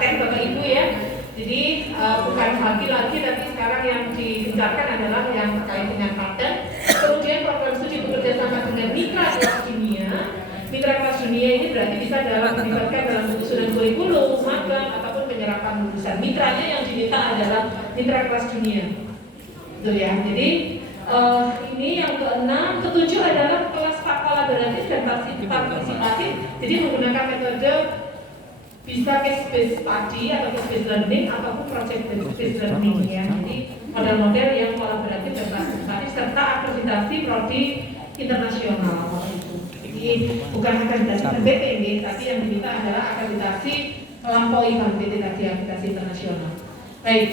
paten Bapak Ibu ya. Jadi bukan lagi tapi sekarang yang digencarkan adalah yang terkait dengan paten. Kemudian program studi bekerja sama dengan mitra kelas dunia. Mitra kelas dunia ini berarti bisa dilibatkan dalam penyusunan kurikulum, magang ataupun penyerapan lulusan. Mitranya yang diminta adalah mitra kelas dunia. Itu ya. Jadi ini yang keenam, ketujuh adalah kelas kolaboratif dan partisipatif. Jadi menggunakan metode bisa case-based study atau case-based learning ataupun project-based learning ya. Jadi model-model yang kolaboratif dan partisipatif serta akreditasi prodi internasional. Jadi bukan akreditasi BPNG, tapi yang diminta adalah akreditasi melampaui BPNG tadi, akreditasi internasional. Baik.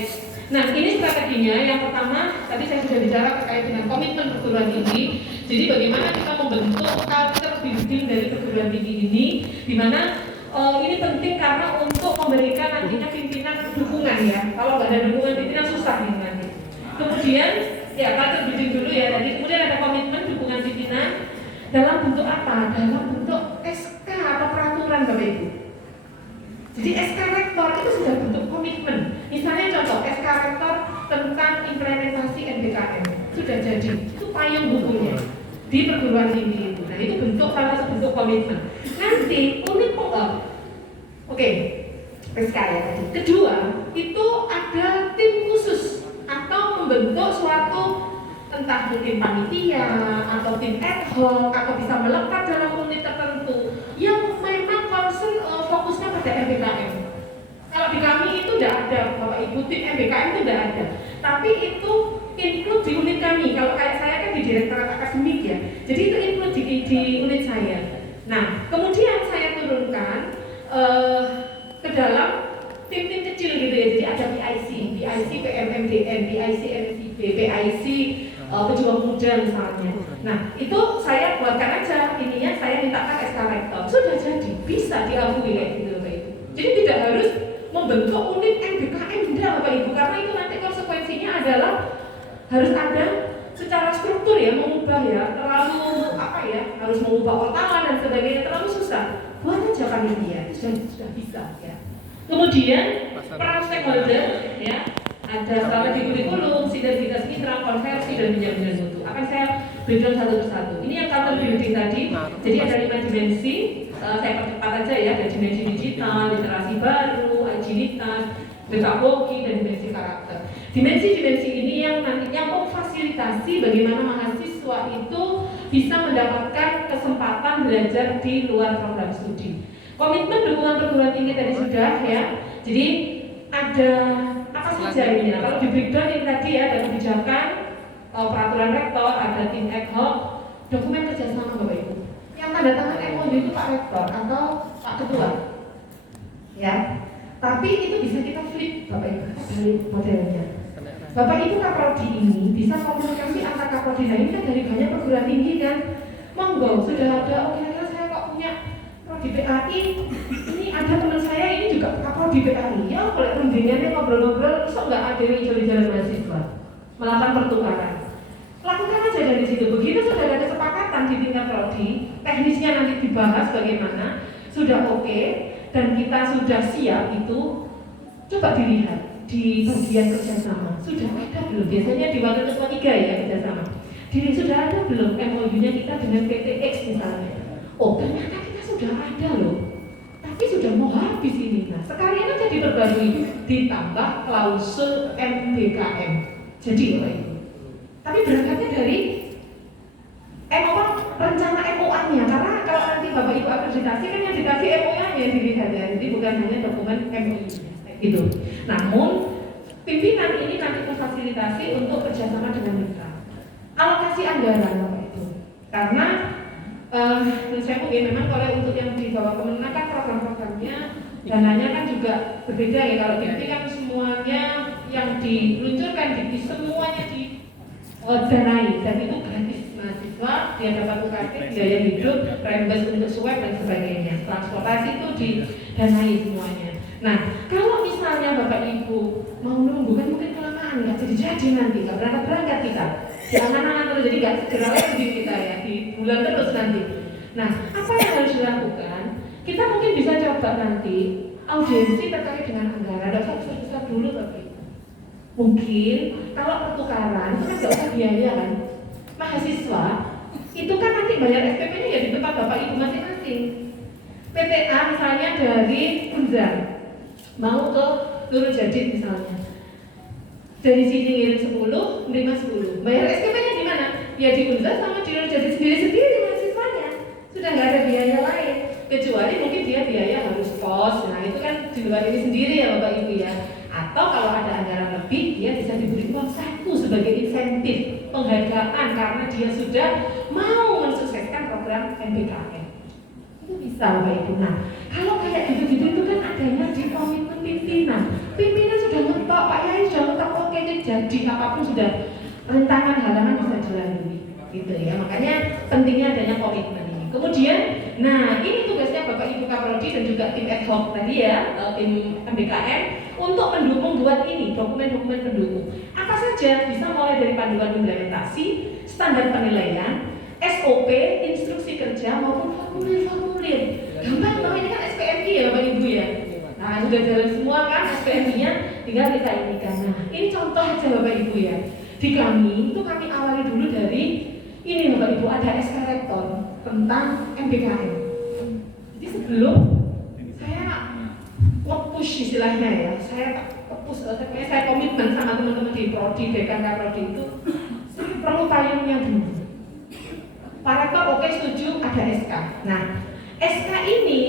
Nah, ini strateginya. Yang pertama, tadi saya sudah bicara terkait dengan komitmen perguruan tinggi. Jadi bagaimana kita membentuk culture building dari perguruan tinggi ini, di mana ini penting karena untuk memberikan nantinya pimpinan dukungan ya. Kalau nggak ada dukungan pimpinan susah nih nanti. Kemudian ya culture building dulu ya. Jadi kemudian ada komitmen dukungan pimpinan dalam bentuk apa? Dalam bentuk SK atau peraturan Bapak Ibu. Jadi SK Rektor itu sudah bentuk komitmen. Misalnya contoh SK Rektor tentang implementasi NBKM sudah jadi. Itu payung hukumnya di perguruan tinggi itu. Nah itu bentuk salah satu bentuk komitmen. Nanti unit oke, SK ya tadi. Kedua itu ada tim khusus atau membentuk suatu entah mungkin panitia atau tim ad hoc atau bisa melekat dalam unit tertentu yang memang concern fokusnya pada MBKM. Kalau di kami itu tidak ada Bapak Ibu, tim MBKM itu tidak ada. Tapi itu include di unit kami. Kalau kayak saya kan di Direktorat Akademik ya. Jadi itu include di unit saya. Nah, kemudian saya turunkan ke dalam tim-tim kecil gitu ya. Jadi ada PIC PMMDN, PIC MCB, PIC pejuang muda misalnya. Nah, itu saya buatkan aja ininya, saya mintakan SK Rektor. Sudah jadi, bisa diakui kayak gitu Bapak Ibu. Jadi tidak harus membentuk unit MBKM tidak Bapak Ibu, karena itu nanti konsekuensinya adalah harus ada secara struktur ya, mengubah ya, terlalu apa ya, harus mengubah otalan dan sebagainya, terlalu susah. Buat aja panitia, sudah bisa ya. Kemudian peran stakeholder ya, ada strategi kurikulum, sinergitas mitra, konversi dan penjamin mutu. Akan saya breakdown satu persatu. Ini yang culture building tadi. Jadi ada 5 dimensi. Saya percepat aja ya. Ada dimensi digital, literasi baru, agilitas, pedagogi dan dimensi karakter. Dimensi-dimensi ini yang nantinya memfasilitasi bagaimana mahasiswa itu bisa mendapatkan kesempatan belajar di luar program studi. Komitmen dukungan perguruan tinggi tadi sudah ya. Jadi ada apa saja ini? Nah, kalau di breakdown yang tadi ya, ada kebijakan, peraturan rektor, ada tim ad hoc, dokumen kerjasama Bapak Ibu. Yang tanda tangan MOU itu Pak Rektor atau Pak Ketua, ya. Tapi itu bisa kita flip Bapak Ibu dari modelnya. Bapak Ibu Kaprodi ini bisa komunikasi antar Kaprodi. Nah ini kan dari banyak perguruan tinggi kan. Monggo sudah ada. Oh kira-kira saya kok punya Prodi PAI. Ini ada teman saya ini juga Kaprodi PAI. Ya boleh rundingannya ngobrol-ngobrol. Kok nggak ada yang jalan-jalan mahasiswa melakukan pertukaran. Lakukan aja dari situ. Begitu sudah ada kesepakatan di tingkat prodi, teknisnya nanti dibahas bagaimana. Sudah oke dan kita sudah siap itu. Coba dilihat di bagian kerjasama sudah ada belum? Biasanya di wakil ketua 3 ya kerjasama. Sudah ada belum MOU-nya kita dengan PTX misalnya? Oh ternyata kita sudah ada loh. Tapi sudah mau habis ini. Nah sekalian aja diperbarui ditambah klausul MBKM. Jadi Bapak Ibu. Tapi berangkatnya dari rencana MOA-nya, karena kalau nanti Bapak Ibu akreditasi kan yang dikasih MOA-nya dilihat ya. Jadi bukan hanya dokumen MOU-nya. Gitu. Namun pimpinan ini nanti memfasilitasi untuk kerjasama dengan mitra. Alokasi anggaran Bapak Ibu. Karena saya mungkin memang kalau untuk yang di bawah Kemenang kan program-programnya dananya kan juga berbeda ya. Kalau di kan semuanya yang diluncurkan semuanya didanai dan itu gratis mahasiswa, dia dapat UKT, biaya hidup, reimburse untuk swab dan sebagainya. Transportasi itu didanai semuanya. Nah, kalau misalnya Bapak Ibu mau nunggu kan mungkin kelamaan, nggak jadi nanti, nggak berangkat kita, jangan terus jadi nggak segera lagi kita ya di bulan terus nanti. Nah, apa yang harus dilakukan? Kita mungkin bisa coba nanti audiensi terkait dengan anggaran, tidak usah besar-besar dulu tapi mungkin kalau pertukaran itu kan nggak usah biaya kan. Mahasiswa itu kan nanti bayar SPP-nya ya di tempat bapak ibu masing-masing. PTA misalnya dari Unzar mau ke Nurul Jadid misalnya, dari sini ngirim 10, menerima 10. Bayar SPP-nya di mana? Ya di Unzar sama di Nurul Jadid sendiri-sendiri mahasiswanya. Sudah nggak ada biaya lain. Kecuali mungkin dia biaya harus kos. Nah itu kan di luar ini sendiri ya bapak ibu ya. Atau kalau ada anggaran lebih, dia bisa diberi uang saku sebagai insentif penghargaan karena dia sudah mau mensukseskan program MBKM. Itu bisa bapak ibu. Nah kalau kayak gitu-gitu itu kan adanya di komitmen pimpinan. Pimpinan sudah mentok, Pak Yai sudah mentok, oke jadi apapun sudah rentangan halangan bisa dilalui. Gitu ya. Makanya pentingnya adanya komitmen. Kemudian, nah ini tugasnya Bapak Ibu Kaprodi dan juga tim ad hoc tadi ya, tim MBKM untuk mendukung buat ini, dokumen-dokumen pendukung. Apa saja, bisa mulai dari panduan implementasi, standar penilaian, SOP, instruksi kerja maupun formulir-formulir. Gampang loh, ini kan SPMI ya Bapak Ibu ya. Nah sudah jalan semua kan SPMI-nya, tinggal kita inikan. Nah ini contoh aja Bapak Ibu ya. Di kami itu kami awali dulu dari ini Bapak Ibu, ada SK Rektor tentang MBKM. Jadi sebelum saya nge-push istilahnya ya, saya komitmen sama teman-teman di Prodi, Dekan Prodi itu saya perlu payungnya dulu. Pak Rektor oke setuju ada SK. Nah SK ini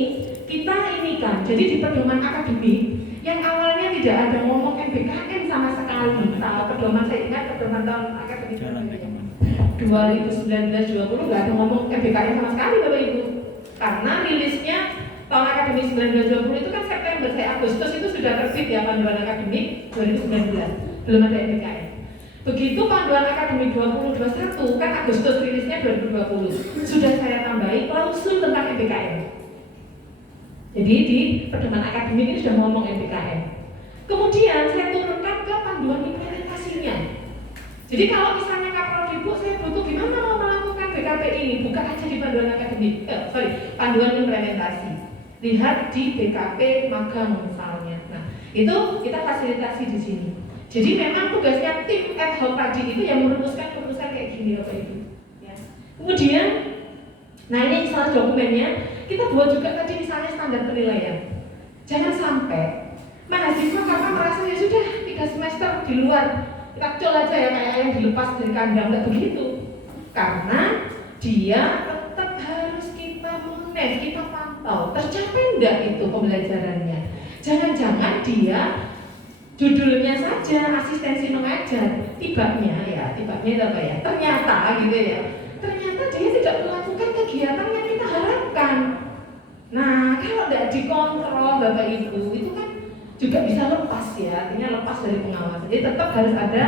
kita inikan, jadi di pedoman akademik yang awalnya tidak ada ngomong MBKM sama sekali. Nah, pedoman saya ingat pedoman tahun akademik 2019-20 nggak ada ngomong MBKM sama sekali Bapak Ibu, karena rilisnya tahun akademik 19-20 itu kan September, saya Agustus itu sudah terbit ya panduan akademik 2019, belum ada MBKM. Begitu panduan akademik 2021 kan Agustus rilisnya 2020, sudah saya tambahi klausul tentang MBKM. Jadi di pedoman akademik ini sudah ngomong MBKM. Kemudian saya turunkan ke panduan implementasinya. Jadi kalau misalnya Kaprodi Bu, saya butuh gimana mau melakukan BKP ini, buka aja di panduan akademik, panduan implementasi. Lihat di BKP magang misalnya. Nah, itu kita fasilitasi di sini. Jadi memang tugasnya tim ad hoc tadi itu yang merumuskan kayak gini Bapak Ibu. Ya. Kemudian, nah ini salah dokumennya, kita buat juga tadi misalnya standar penilaian. Jangan sampai mahasiswa kakak merasa ya sudah 3 semester di luar, kita col aja ya kayak yang dilepas dari kandang, nggak begitu. Karena dia tetap harus kita manage, kita pantau, tercapai enggak itu pembelajarannya. Jangan-jangan dia judulnya saja asistensi mengajar, tibanya itu apa ya? Ternyata gitu ya. Ternyata dia tidak melakukan kegiatan yang kita harapkan. Nah, kalau tidak dikontrol Bapak Ibu, itu kan juga bisa lepas ya, artinya lepas dari pengawasan. Jadi tetap harus ada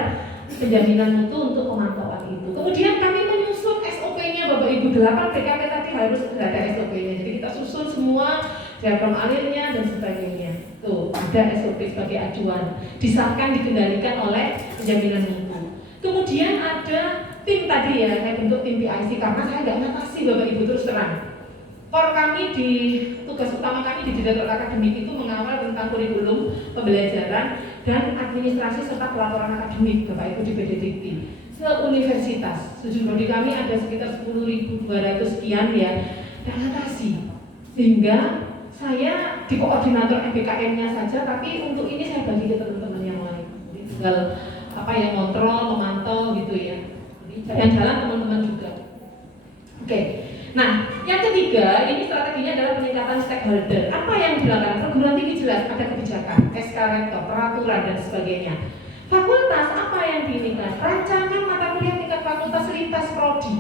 penjaminan mutu untuk pemantauan itu. Kemudian kami menyusun SOP-nya Bapak Ibu, 8 BKP tadi harus ada SOP-nya. Jadi kita susun semua diagram alirnya dan sebagainya. Tuh, ada SOP sebagai acuan. Disahkan dikendalikan oleh penjaminan mutu. Kemudian ada tim tadi ya, saya bentuk tim PIC karena saya nggak ngatasi Bapak Ibu terus terang. Core kami di tugas utama kami di Direktorat Akademik itu mengawal tentang kurikulum, pembelajaran dan administrasi serta pelaporan akademik Bapak Ibu di PDDT se-universitas. Sejumlah di kami ada sekitar 10.200 sekian ya, dan ngatasi. Sehingga saya di koordinator MBKM-nya saja, tapi untuk ini saya bagi ke teman-teman yang lain. Jadi tinggal yang kontrol, memantau gitu ya. Jadi yang jalan teman-teman juga. Oke. Nah, yang ketiga, ini strateginya adalah peningkatan stakeholder. Apa yang dilakukan? Perguruan tinggi jelas, ada kebijakan, SK Rektor, peraturan dan sebagainya. Fakultas apa yang diinginkan? Rancangan mata kuliah tingkat fakultas lintas prodi.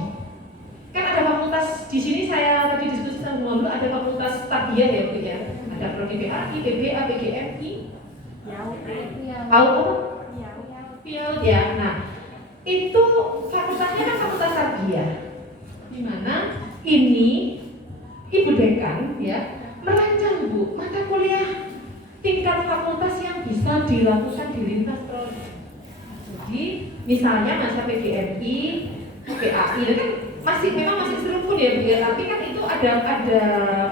Kan ada fakultas di sini saya tadi diskusi sama dulu ada fakultas tarbiyah ya Bu ya. Ada prodi PAI, PBA, PGMI. Ya. Nah, itu fakultasnya kan fakultas tarbiyah. Di mana ini Ibu Dekan ya merancang Bu mata kuliah tingkat fakultas yang bisa dilakukan di lintas prodi. Jadi misalnya masa PGMI, PAI itu kan memang masih serumpun ya Bu ya, tapi kan itu ada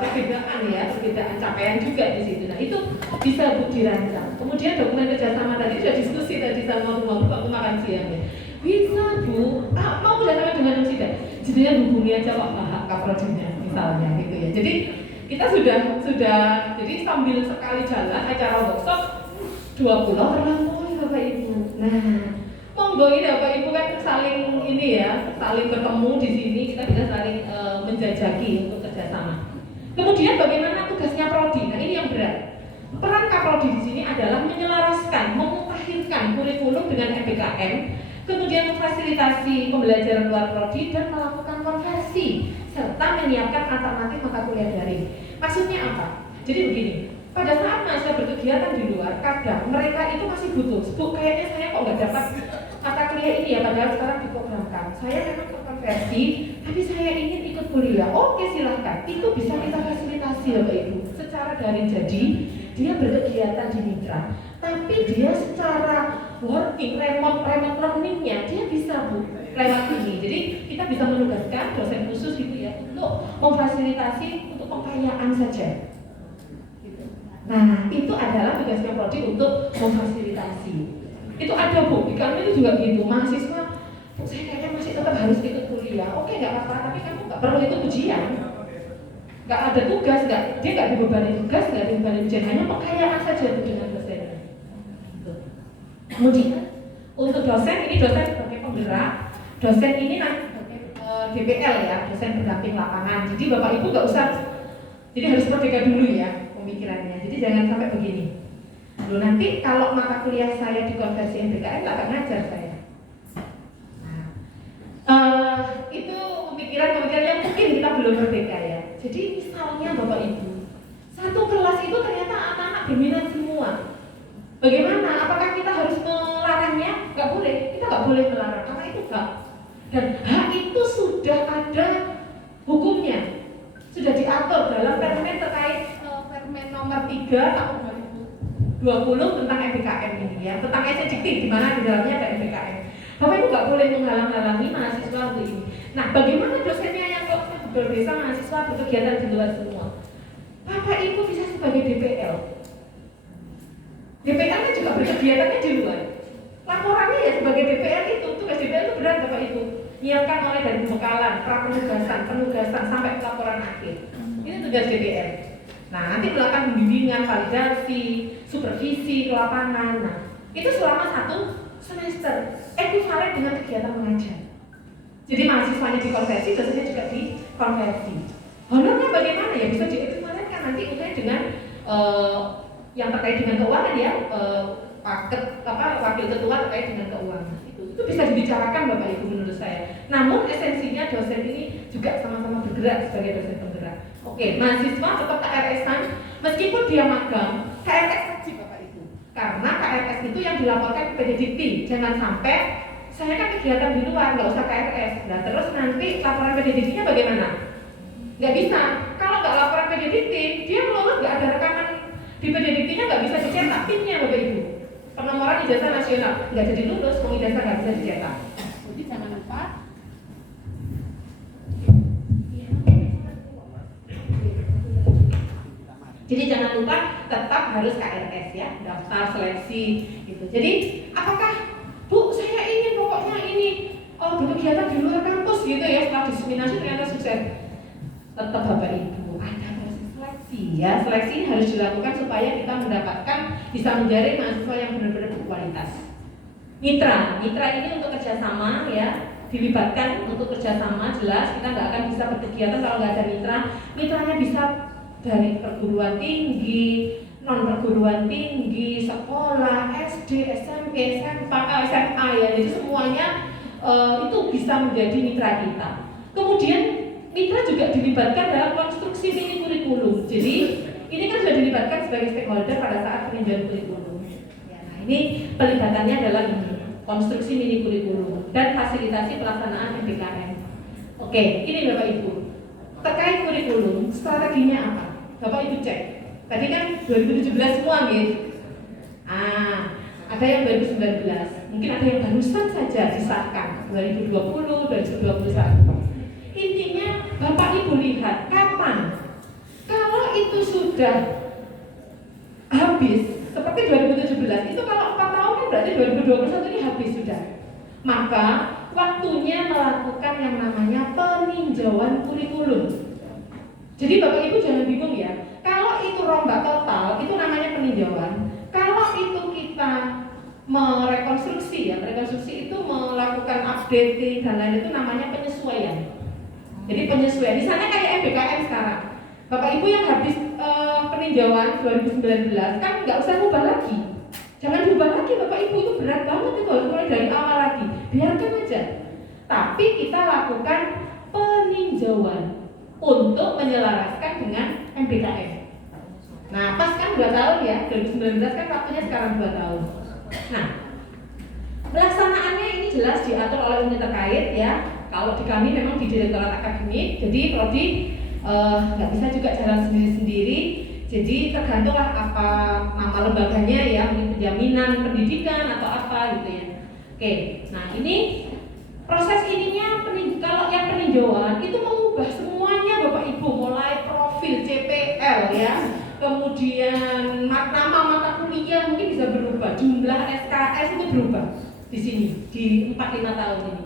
perbedaan ya, perbedaan capaian juga di situ. Nah itu bisa Bu dirancang. Kemudian dokumen kerjasama tadi sudah diskusi tadi sama Bu waktu makan siang ya. Bisa Bu, mau kerjasama dengan tidak? Jadinya hubungi aja Pak Kaprodinya misalnya gitu ya. Jadi kita sudah jadi sambil sekali jalan acara workshop 20 terlampaui Bapak Ibu. Nah, monggo ini Bapak Ibu kan saling bertemu di sini, kita bisa saling menjajaki untuk kerjasama. Kemudian bagaimana tugasnya prodi? Nah ini yang berat. Peran Kaprodi di sini adalah menyelaraskan, memutakhirkan kurikulum dengan MBKM, kemudian memfasilitasi pembelajaran luar prodi dan melakukan konversi serta menyiapkan alternatif mata kuliah daring. Maksudnya apa? Jadi begini. Pada saat masa berkegiatan di luar, kadang mereka itu masih butuh. Bu, kayaknya saya kok nggak dapat mata kuliah ini ya, padahal sekarang diprogramkan. Saya memang terkonversi, tapi saya ingin ikut kuliah. Oke silahkan, itu bisa kita fasilitasi ya Bapak Ibu. Secara daring jadi, dia berkegiatan di mitra, tapi dia secara working, remote learning-nya, dia bisa Bu, lewat ini. Jadi kita bisa menugaskan dosen khusus gitu ya, untuk memfasilitasi untuk pengkayaan saja. Nah, itu adalah tugasnya prodi untuk memfasilitasi. Itu ada Bu, di kami itu juga gitu. Mahasiswa, Bu, saya kayaknya masih tetap harus ikut kuliah. Oke, nggak apa-apa, tapi kamu nggak perlu ikut ujian. Nggak ada tugas, dia nggak dibebani tugas, nggak dibebani ujian. Hanya pengkayaan saja Bu dengan dosennya. Kemudian, untuk dosen, ini dosen sebagai penggerak. Dosen ini nanti sebagai DPL ya, dosen pendamping lapangan. Jadi Bapak Ibu nggak usah, jadi harus merdeka dulu ya pemikirannya. Jadi jangan sampai begini. Loh, nanti kalau mata kuliah saya dikonversi MBKM nggak akan ngajar saya. Itu pemikiran yang mungkin kita belum merdeka ya. Jadi misalnya Bapak Ibu, satu kelas itu ternyata anak-anak berminat semua. Bagaimana? Apakah kita harus melarangnya? Nggak boleh. Kita nggak boleh melarang karena itu hak. Dan hak itu sudah ada hukumnya, sudah diatur dalam permen terkait Permen nomor 3 tahun 2020 tentang MBKM ini ya, tentang SDGT di mana di dalamnya ada MBKM. Bapak Ibu nggak boleh menghalang-halangi mahasiswa untuk ini. Nah, bagaimana dosennya yang kok berbeda mahasiswa berkegiatan di luar semua? Bapak Ibu bisa sebagai DPL. DPL kan juga berkegiatannya di luar. Laporannya ya sebagai DPL itu, tugas DPL itu berat Bapak Ibu. Nyiapkan mulai dari pembekalan, penugasan sampai laporan akhir. Ini tugas DPL. Nah, nanti melakukan pembimbingan, validasi, supervisi, ke lapangan. Nah, itu selama 1 semester, ekuivalen dengan kegiatan mengajar. Jadi mahasiswanya dikonversi, dosennya juga dikonversi. Honornya bagaimana ya? Bisa diekuivalenkan nanti misalnya dengan yang terkait dengan keuangan ya, wakil ketua terkait dengan keuangan. Itu bisa dibicarakan Bapak Ibu menurut saya. Namun esensinya dosen ini juga sama-sama bergerak sebagai dosen penggerak. Oke, mahasiswa tetap KRS-an, meskipun dia magang, KRS wajib Bapak Ibu. Karena KRS itu yang dilaporkan ke PDDT. Jangan sampai saya kan kegiatan di luar, nggak usah KRS. Nah terus nanti laporan PDDT-nya bagaimana? Nggak bisa. Kalau nggak laporan PDDT, dia lulus nggak ada rekaman di PDDT-nya, nggak bisa dicetak PIN-nya Bapak Ibu. Penomoran ijazah nasional nggak jadi lulus, ijazah nggak bisa dicetak. Jadi jangan lupa. Jadi jangan lupa tetap harus KRS ya, daftar seleksi gitu. Jadi apakah Bu saya ingin pokoknya ini berkegiatan di luar kampus gitu ya, setelah diseminasi ternyata sukses. Tetap Bapak Ibu ada proses seleksi ya. Seleksi ini harus dilakukan supaya kita mendapatkan, bisa menjaring mahasiswa yang benar-benar berkualitas. Mitra ini untuk kerjasama ya, dilibatkan untuk kerjasama. Jelas kita nggak akan bisa berkegiatan kalau nggak ada mitra. Mitranya bisa dari perguruan tinggi, non perguruan tinggi, sekolah, SD, SMP, SMA ya. Jadi semuanya itu bisa menjadi mitra kita. Kemudian mitra juga dilibatkan dalam konstruksi mini kurikulum. Jadi ini kan sudah dilibatkan sebagai stakeholder pada saat peninjauan kurikulum. Ya, nah ini pelibatannya adalah ini, konstruksi mini kurikulum dan fasilitasi pelaksanaan MBKM. Oke, ini Bapak Ibu. Terkait kurikulum, strateginya apa? Bapak Ibu cek. Tadi kan 2017 semua gitu. Ada yang 2019, mungkin ada yang barusan saja disahkan 2020, 2021. Intinya Bapak Ibu lihat kapan. Kalau itu sudah habis, seperti 2017, itu kalau 4 tahun kan berarti 2021 ini habis sudah. Maka waktunya melakukan yang namanya peninjauan kurikulum. Jadi Bapak Ibu jangan bingung ya. Kalau itu rombak total, itu namanya peninjauan. Kalau itu kita merekonstruksi ya, rekonstruksi itu melakukan updating dan lain itu namanya penyesuaian. Jadi penyesuaian, misalnya kayak MBKM sekarang. Bapak Ibu yang habis peninjauan 2019 kan nggak usah ubah lagi. Jangan diubah lagi Bapak Ibu, itu berat banget itu harus mulai dari awal lagi. Biarkan aja. Tapi kita lakukan peninjauan untuk menyelaraskan dengan MBKM. Nah, pas kan 2 tahun ya, 2019 kan waktunya sekarang 2 tahun. Nah, pelaksanaannya ini jelas diatur oleh unit terkait ya. Kalau di kami memang di Direktorat Akademik, jadi prodi nggak bisa juga jalan sendiri-sendiri. Jadi tergantunglah apa nama lembaganya ya, mungkin penjaminan pendidikan atau apa gitu ya. Oke, nah ini proses ininya kalau yang peninjauan itu mengubah semuanya Bapak Ibu, mulai profil CPL ya, kemudian nama mata kuliah mungkin bisa berubah, jumlah SKS itu berubah di sini di 4-5 tahun ini.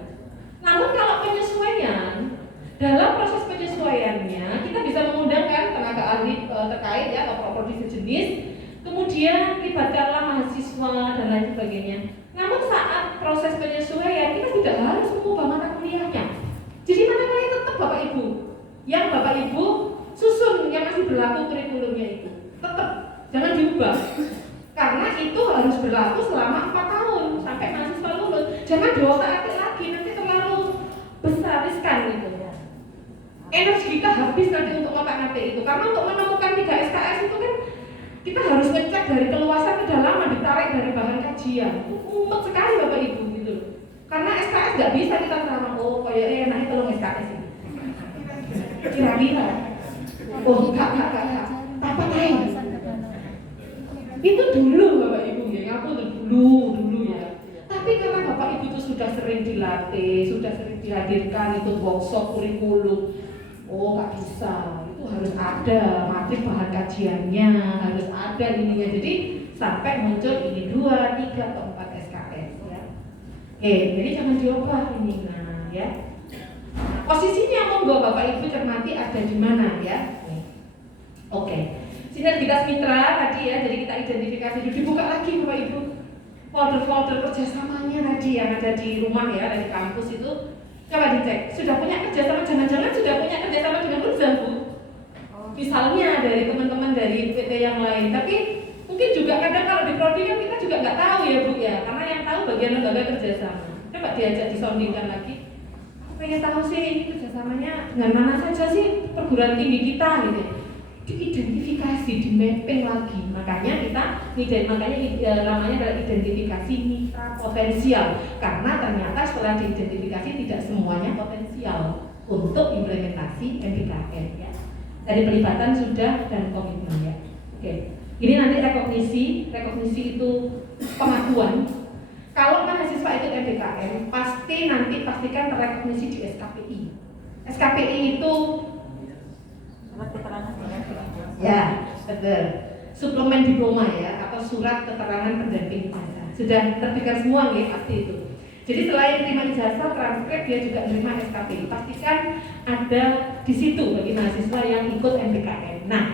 Namun kalau penyesuaian, dalam proses penyesuaiannya kita bisa mengundangkan tenaga ahli terkait ya atau prodi sejenis, kemudian libatkanlah mahasiswa dan lain sebagainya. Namun saat proses penyesuaian kita tidak harus mengubah mata kuliahnya. Jadi mata kuliah tetap Bapak Ibu, yang Bapak Ibu susun yang masih berlaku kurikulumnya itu tetap jangan diubah, karena itu harus berlaku selama 4 tahun sampai mahasiswa lulus. Jangan diotak-atik lagi, nanti terlalu besar riskan gitu. Energi kita habis nanti untuk ngotak-ngatik itu, karena untuk menemukan 3 SKS itu kan kita harus ngecek dari keluasan kedalaman, ditarik dari bahan kajian. Umet sekali Bapak Ibu gitu. Karena SKS nggak bisa kita sama oh kayak enaknya tolong SKS ini. Kira-kira, oh enggak. Apa lain? Itu dulu Bapak Ibu ya, ngaku dulu ya. Tapi karena Bapak Ibu itu sudah sering dilatih, sudah sering dihadirkan itu workshop kurikulum. Oh nggak bisa, itu harus ada materi bahan kajiannya, harus ada ininya. Jadi sampai muncul ini 2, 3 atau 4 SKS ya. Jadi jangan diubah ini nah ya. Posisinya monggo Bapak Ibu cermati ada di mana ya. Oke. Sinergitas mitra tadi ya, jadi kita identifikasi dulu, dibuka lagi Bapak Ibu. Folder-folder kerjasamanya tadi yang ada di rumah ya, dari kampus itu. Coba dicek, sudah punya kerjasama, jangan-jangan sudah punya kerjasama dengan Unzam Bu. Misalnya dari teman-teman dari PT yang lain, tapi mungkin juga kadang kalau di prodi kan kita juga nggak tahu ya Bu ya, karena yang tahu bagian lembaga kerjasama. Coba diajak disondingkan lagi. Aku pengen tahu sih ini kerjasamanya dengan mana saja sih perguruan tinggi kita gitu. Diidentifikasi, di mapping lagi. Makanya namanya adalah identifikasi mitra potensial, karena ternyata setelah diidentifikasi tidak semuanya potensial untuk implementasi MBKM ya. Dari pelibatan sudah dan komitmen ya. Oke. Ini nanti rekognisi itu pengakuan. Kalau mahasiswa itu MBKM pasti nanti pastikan terrekognisi di SKPI. SKPI itu ya, betul. Suplemen diploma ya, atau surat keterangan pendamping ijazah. Sudah terbitkan semua ya, pasti itu. Jadi selain terima ijazah, transkrip dia juga menerima SKPI. Pastikan ada di situ bagi mahasiswa yang ikut MBKM. Nah,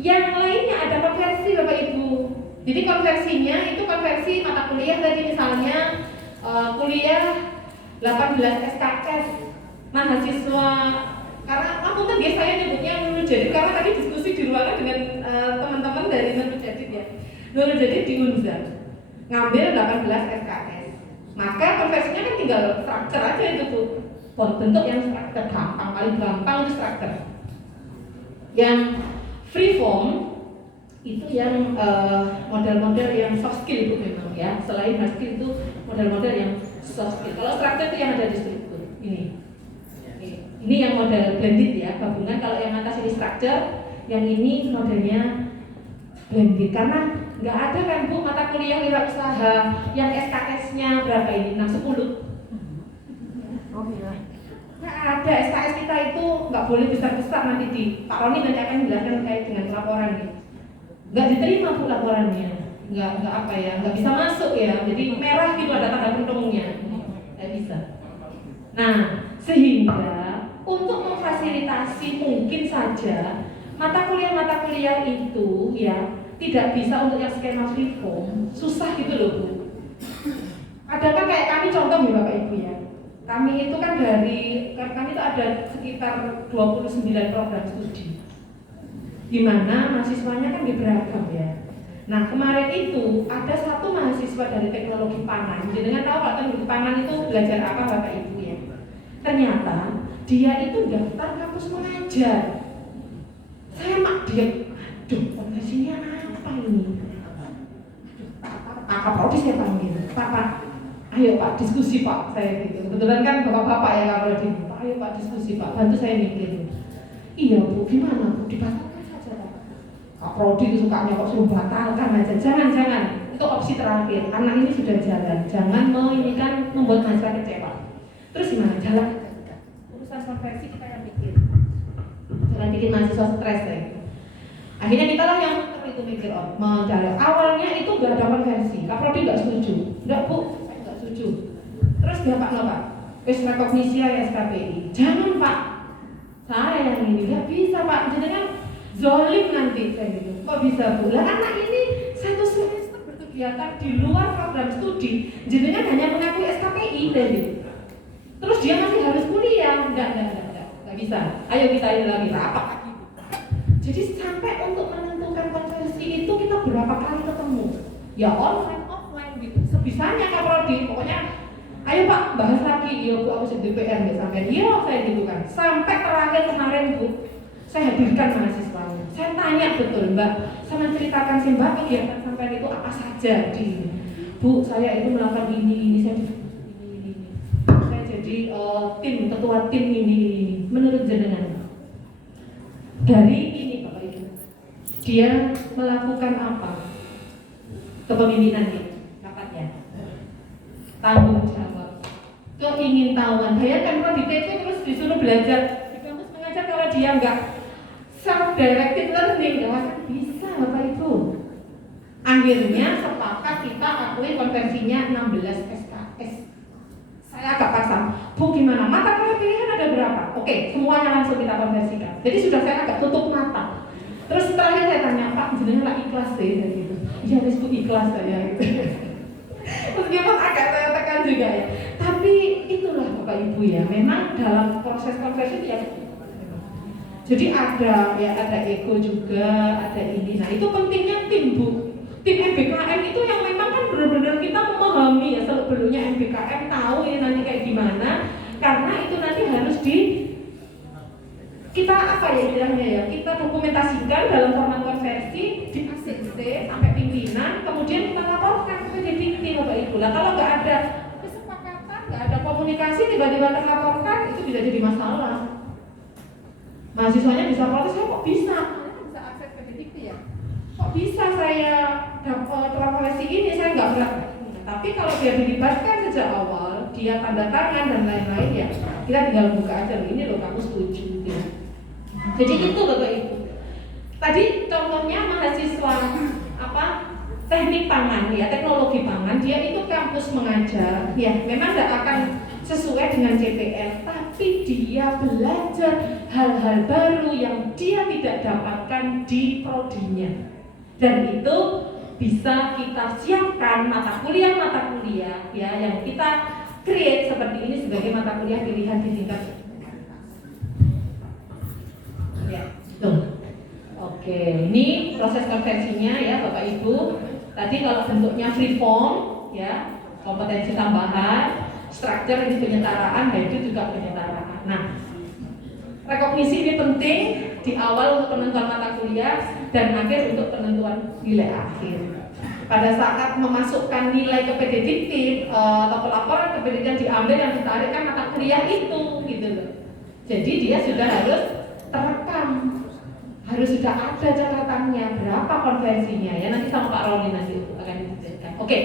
yang lainnya ada konversi Bapak Ibu. Jadi konversinya itu konversi mata kuliah tadi misalnya kuliah 18 SKS mahasiswa. Karena aku tuh biasanya nyebutnya Nurul Jadid karena tadi diskusi di ruangan dengan teman-teman dari Nurul Jadid ya. Nurul Jadid di Unzam ngambil 18 SKS. Maka konversinya kan tinggal struktur aja itu Bu. Bentuk yang struktur gampang, paling gampang itu struktur. Yang free form itu yang model-model yang soft skill Bu memang ya. Selain hard skill itu model-model yang soft skill. Kalau struktur itu yang ada di struktur ini. Ini yang model blended ya, gabungan. Kalau yang atas ini structure, yang ini modelnya blended. Karena nggak ada kan Bu mata kuliah wirausaha yang SKS-nya berapa ini? 6-10. Oh iya. Nggak ada, SKS kita itu nggak boleh besar-besar, nanti Pak Roni nanti akan menjelaskan terkait dengan laporan gitu. Nggak diterima Bu laporannya, nggak bisa masuk ya, jadi merah gitu ada tanda pentungnya, nggak bisa. Nah, sehingga untuk memfasilitasi mungkin saja mata kuliah itu ya tidak bisa untuk yang skema free form, susah gitu loh Bu. Ada kan kayak kami contoh ya Bapak Ibu ya. Kami itu kan kami itu ada sekitar 29 program studi, di mana mahasiswanya kan beragam ya. Nah kemarin itu ada satu mahasiswa dari teknologi pangan. Jenengan tahu Pak, teknologi pangan itu belajar apa Bapak Ibu ya? Ternyata dia itu daftar kampus mengajar. Saya dia, aduh kondisinya apa ini? Pak Prodi saya panggil, Pak, ayo Pak diskusi Pak, saya gitu. Kebetulan kan bapak-bapak ya kalau di, ayo Pak diskusi Pak, bantu saya mikir. Iya Bu, gimana Bu, dibatalkan saja Pak. Pak Prodi itu sukanya kok suruh batalkan aja, jangan. Itu opsi terakhir, karena ini sudah jalan, jangan membuat mahasiswa kecewa. Terus gimana? Jalan. Urusan konversi kita yang bikin, jangan bikin mahasiswa stres ya. Akhirnya kita lah yang itu mikir menjalan. Awalnya itu nggak ada konversi, Kak Prodi nggak setuju, nggak Bu, saya nggak setuju. Terus dia Pak, wis rekognisi ya SKPI, jangan Pak, saya yang ini nggak bisa Pak, jadi kan zolim nanti saya gitu. Kok bisa Bu? Lah anak ini satu semester berkegiatan di luar program studi, jadi kan hanya mengakui SKPI dan gitu. Terus dia masih harus kuliah, nggak bisa. Ayo kita ini lagi rapat. Jadi sampai untuk menentukan konversi itu kita berapa kali ketemu? Ya online, offline gitu. Sebisanya Kak Prodi, pokoknya ayo Pak bahas lagi. Iya Bu, aku sedih DPR nggak sampai. Iya saya gitu kan. Sampai terakhir kemarin Bu, saya hadirkan mahasiswanya. Saya tanya betul Mbak, saya menceritakan sih Mbak kegiatan sampai itu apa saja di Bu, saya itu melakukan ini, saya ini. Saya jadi ketua tim ini. Menurut jenengan dari ini Bapak Ibu, dia melakukan apa? Kepemimpinan dia, rapatnya, tanggung jawab, keingintahuan. Bayangkan kalau di TP terus disuruh belajar di kampus mengajar, kalau dia nggak self-directed learning, nggak akan bisa Bapak Ibu. Akhirnya sepakat kita akui konversinya 16 SKS. Saya agak pasang, Bu gimana? Mata kuliah pilihan ada berapa? Oke, semuanya langsung kita konversikan. Jadi sudah saya agak tutup mata. Terus terakhir saya tanya, Pak jenengan lah ikhlas deh gitu. Iya wis Bu ikhlas saya gitu. Meskipun agak saya tekan juga ya. Tapi itulah Bapak Ibu ya, memang dalam proses konversi ya. Jadi ada ego juga, ada ini. Nah itu pentingnya tim Bu. Tim MBKM itu yang memang kan benar-benar kita memahami ya seluk-beluknya MBKM, tahu ini nanti kayak gimana, karena itu nanti harus kita apa ya istilahnya ya, kita dokumentasikan dalam format konversi di ACC sampai pimpinan, kemudian kita laporkan ke dikti Bapak Ibu. Lah kalau nggak ada kesepakatan, nggak ada komunikasi, tiba-tiba terlaporkan, itu bisa jadi masalah. Mahasiswanya bisa protes, saya kok bisa akses ke dikti ya? Kok bisa saya dapat konversi ini, saya nggak berat. Tapi kalau dia dilibatkan sejak awal, dia tanda tangan dan lain-lain ya, kita tinggal buka aja, ini loh kamu setuju ya. Jadi itu Bapak Ibu. Tadi contohnya mahasiswa teknik pangan ya, teknologi pangan, dia itu kampus mengajar ya, memang tidak akan sesuai dengan CPR, tapi dia belajar hal-hal baru yang dia tidak dapatkan di prodinya. Dan itu bisa kita siapkan mata kuliah ya yang kita create seperti ini sebagai mata kuliah pilihan di tingkat ya, tuh. Oke, ini proses konversinya ya Bapak Ibu. Tadi kalau bentuknya free form ya, kompetensi tambahan, struktur ini penyetaraan, dan itu juga penyetaraan. Nah, rekognisi ini penting di awal untuk penentuan mata kuliah dan akhir untuk penentuan nilai akhir. Pada saat memasukkan nilai ke PD Diktif atau laporan ke PD yang diambil, yang ditarik kan mata kuliah itu gitu loh. Jadi dia sudah harus terekam, harus sudah ada catatannya berapa konversinya ya, nanti sama Pak Roni nanti akan dijelaskan. Oke,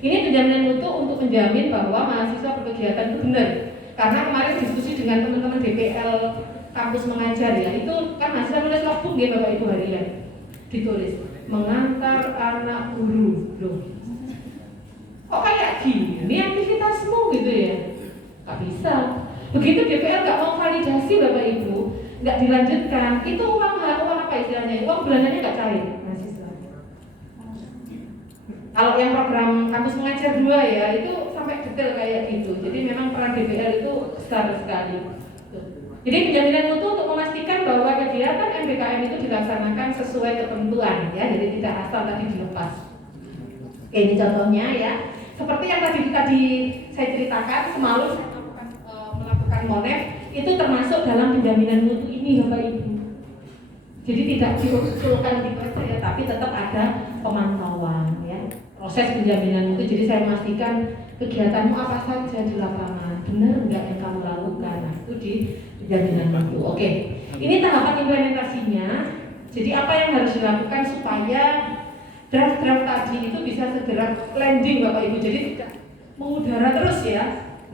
ini penjaminan mutu untuk menjamin bahwa mahasiswa berkegiatan itu benar. Karena kemarin diskusi dengan teman-teman DPL kampus mengajar ya, itu kan mahasiswa nulis logbook ya Bapak Ibu harian, ditulis mengantar anak guru. Loh, kok kayak gini aktivitasmu gitu ya? Gak bisa. Begitu DPR gak mau validasi Bapak Ibu, gak dilanjutkan, itu uang apa istilahnya? Uang bulanannya gak cair mahasiswa. Kalau yang program kampus mengajar 2 ya, itu sampai detail kayak gitu. Jadi memang peran DPR itu besar sekali. Jadi penjaminan mutu untuk memastikan bahwa kegiatan MBKM itu dilaksanakan sesuai ketentuan ya, jadi tidak asal tadi dilepas. Oke, ini contohnya ya. Seperti yang tadi saya ceritakan, semalam saya melakukan monef, itu termasuk dalam penjaminan mutu ini Bapak Ibu. Jadi tidak diusulkan di ya, tapi tetap ada pemantauan ya. Proses penjaminan mutu, jadi saya memastikan kegiatanmu apa saja di lapangan, benar enggak yang kamu lakukan. Nah, itu di penjaminan mutu. Oke, ini tahapan implementasinya. Jadi apa yang harus dilakukan supaya draft-draft tadi itu bisa segera landing Bapak Ibu, jadi tidak mengudara terus ya.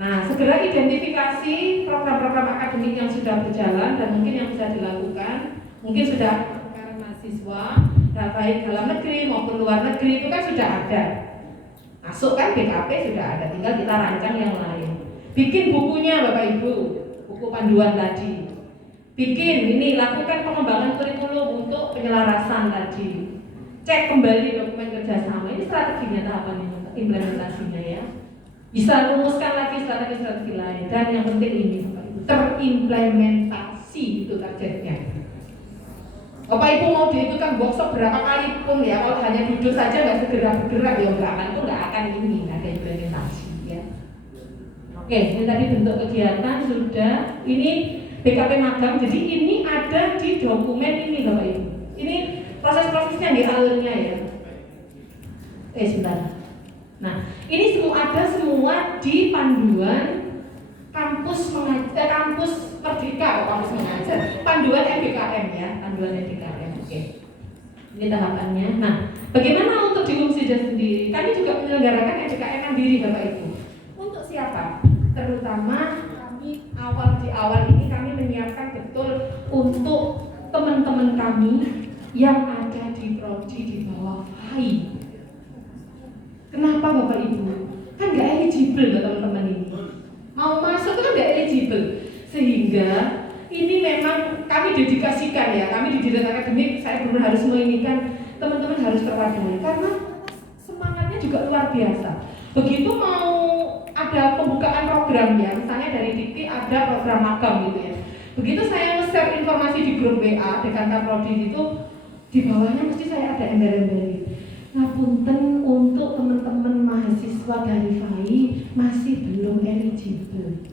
Nah, segera identifikasi program-program akademik yang sudah berjalan dan mungkin yang bisa dilakukan, mungkin sudah pertukaran mahasiswa, baik dalam negeri maupun luar negeri itu kan sudah ada. Masuk kan BKP sudah ada, tinggal kita rancang yang lain. Bikin bukunya Bapak Ibu, buku panduan tadi. Bikin ini, lakukan pengembangan kurikulum untuk penyelarasan tadi. Cek kembali dokumen kerjasama, ini strateginya tahapan implementasinya ya. Bisa rumuskan lagi strategi-strategi lain, dan yang penting ini Bapak Ibu, terimplementasi itu targetnya. Bapak Ibu mau diikutkan workshop berapa kali pun ya, kalau hanya duduk saja nggak segera bergerak ya nggak akan ini, nggak ada implementasi ya. Oke, ini tadi bentuk kegiatan sudah, ini BKP magang, jadi ini ada di dokumen ini Bapak Ibu. Ini proses-prosesnya di alurnya ya. Sebentar. Nah, ini semua ada semua di panduan kampus mengajar, kampus Merdeka, kampus mengajar, panduan MBKM ya, panduan MBKM. Oke. Ini tahapannya. Nah, bagaimana untuk di Umsida sendiri? Kami juga menyelenggarakan MBKM mandiri Bapak Ibu. Untuk siapa? Terutama kami di awal ini kami menyiapkan betul untuk teman-teman kami yang ada di prodi di bawah FAI. Kenapa Bapak Ibu? Kan nggak eligible loh teman-teman ini. Mau masuk kan nggak eligible. Sehingga ini memang kami dedikasikan ya. Kami di Direktorat Akademik saya benar harus menginginkan teman-teman harus terwadai karena semangatnya juga luar biasa. Begitu mau ada pembukaan program ya, misalnya dari Dikti ada program magang gitu ya. Begitu saya nge-share informasi di grup WA Dekantar Prodi itu, di bawahnya mesti saya ada embel-embel. Ngapunten untuk teman-teman mahasiswa dari FAI masih belum eligible.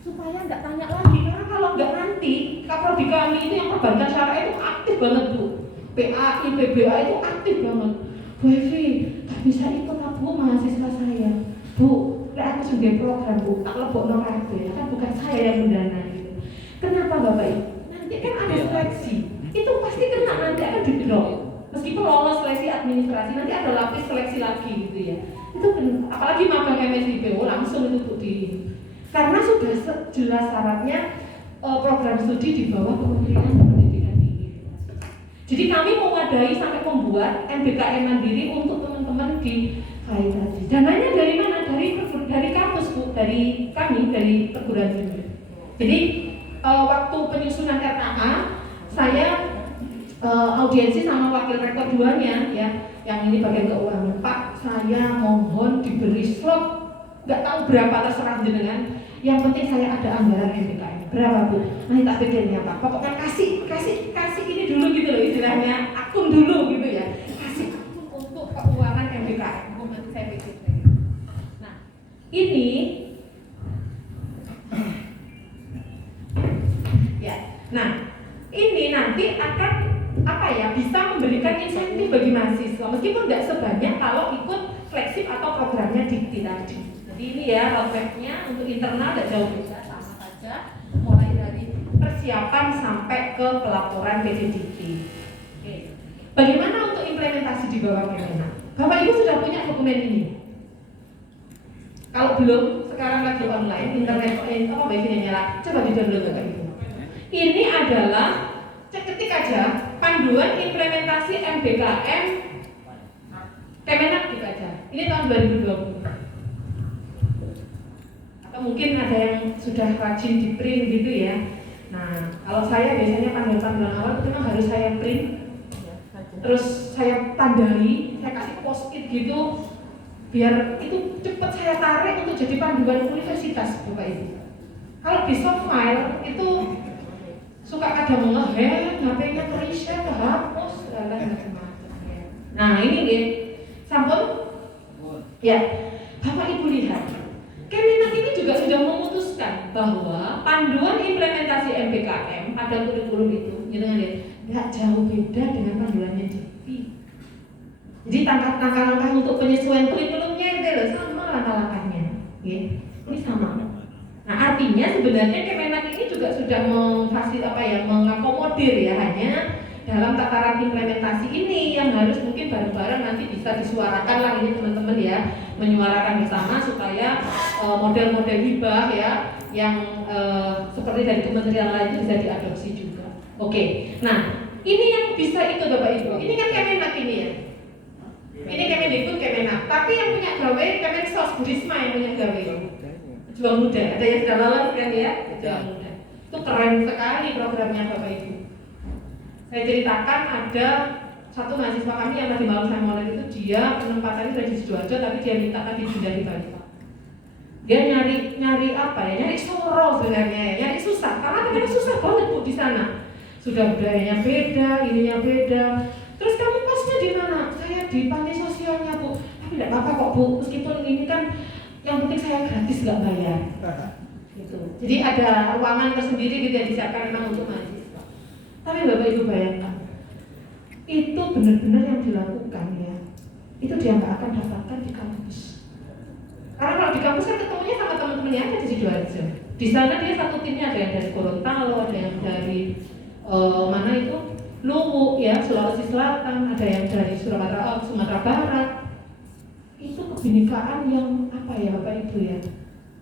Supaya nggak tanya lagi, karena kalau nggak nanti Kaprodi kami itu yang perbankan syariah itu aktif banget Bu. PAI, PBA itu aktif banget. Bu Evi, tak bisa ikut Bu mahasiswa saya. Bu, aku sudah program Bu, tak lebok nomor ya, kan bukan saya yang mendanai gitu. Kenapa Bapak Ibu? Nanti kan ada seleksi, itu pasti kena nanti akan di-drop. Meskipun lolos seleksi administrasi, nanti ada lapis seleksi lagi gitu ya. Itu apalagi magang MSIPO langsung itu Bu di. Karena sudah jelas syaratnya program studi di bawah Kementerian Pendidikan Tinggi. Jadi kami mewadai sampai membuat MBKM mandiri untuk teman-teman di FAI tadi. Dananya dari mana? Dari kampus Bu, dari kami, dari perguruan tinggi. Jadi waktu penyusunan RKA, saya audiensi sama wakil rektor 2-nya ya, yang ini bagian keuangan. Pak, saya mohon diberi slot, nggak tahu berapa terserah jenengan. Yang penting saya ada anggaran MBKM. Berapa Bu? Nanti tak pikirnya Pak. Pokoknya kasih ini dulu gitu loh istilahnya, akun dulu gitu ya. Kasih akun untuk keuangan MBKM. Nanti saya pikir. Nah, ini ya. Nah, ini nanti akan bisa memberikan insentif bagi mahasiswa meskipun tidak sebanyak kalau ikut flagship atau programnya Dikti tadi. Jadi ini ya roadmap-nya untuk internal tidak jauh beda, sama saja mulai dari persiapan sampai ke pelaporan PD Dikti. Oke. Bagaimana untuk implementasi di bawah Kemenak? Bapak Ibu sudah punya dokumen ini? Kalau belum, sekarang lagi online, internet wifi-nya nyala, coba di-download Bapak Ibu. Ini adalah ketik aja panduan implementasi MBKM Kemenak gitu aja. Ini tahun 2020. Atau mungkin ada yang sudah rajin di print gitu ya. Nah, kalau saya biasanya panduan-panduan awal itu memang harus saya print, terus saya tandai, saya kasih post-it gitu, biar itu cepat saya tarik untuk jadi panduan universitas, Bapak Ibu. Kalau di soft file itu suka kadang nge-hang, HP-nya ke-reset, kehapus, macam-macam. Nah ini nih, sampun? Ya, Bapak Ibu lihat, Kemenak ini juga sudah memutuskan bahwa panduan implementasi MBKM pada kurikulum itu, nggak jauh beda dengan panduannya JP. Jadi langkah-langkah untuk penyesuaian kurikulumnya itu loh, sama langkah-langkahnya, ya. Ini sama. Nah artinya sebenarnya Kemenak ini juga sudah mengakomodir ya, hanya dalam tataran implementasi ini yang harus mungkin bareng-bareng nanti bisa disuarakan lah ini teman-teman ya, menyuarakan bersama supaya model-model hibah ya yang seperti dari kementerian lain itu bisa diadopsi juga. Oke, nah ini yang bisa itu Bapak Ibu, ini kan Kemenak ini ya. Ini Kemendikbud Kemenak, tapi yang punya gawe Kemensos, Bu Risma yang punya gawe. Pejuang Muda, ada yang sudah lolos kan ya? Pejuang Muda. Itu keren sekali programnya Bapak Ibu. Saya ceritakan ada satu mahasiswa kami yang tadi malam saya mulai itu, dia penempatannya sudah di Sidoarjo tapi dia minta tadi pindah di Bali. Dia nyari apa ya? Nyari soro sebenarnya ya, nyari susah. Karena kadang susah banget Bu di sana. Sudah budayanya beda, ininya beda. Terus kamu kosnya di mana? Saya di panti sosialnya Bu. Tapi tidak apa-apa kok Bu, meskipun ini kan yang penting saya gratis nggak bayar. Gitu. Jadi ada ruangan tersendiri gitu yang disiapkan memang untuk mahasiswa. Tapi Bapak Ibu bayangkan, itu benar-benar yang dilakukan ya. Itu dia nggak akan dapatkan di kampus. Karena kalau di kampus kan ketemunya sama teman-temannya aja di Sidoarjo. Di sana dia satu timnya ada yang dari Gorontalo, ada yang dari mana itu Luwu ya, Sulawesi Selatan, ada yang dari Sumatera Barat. Itu kebinekaan yang apa ya Bapak Ibu ya?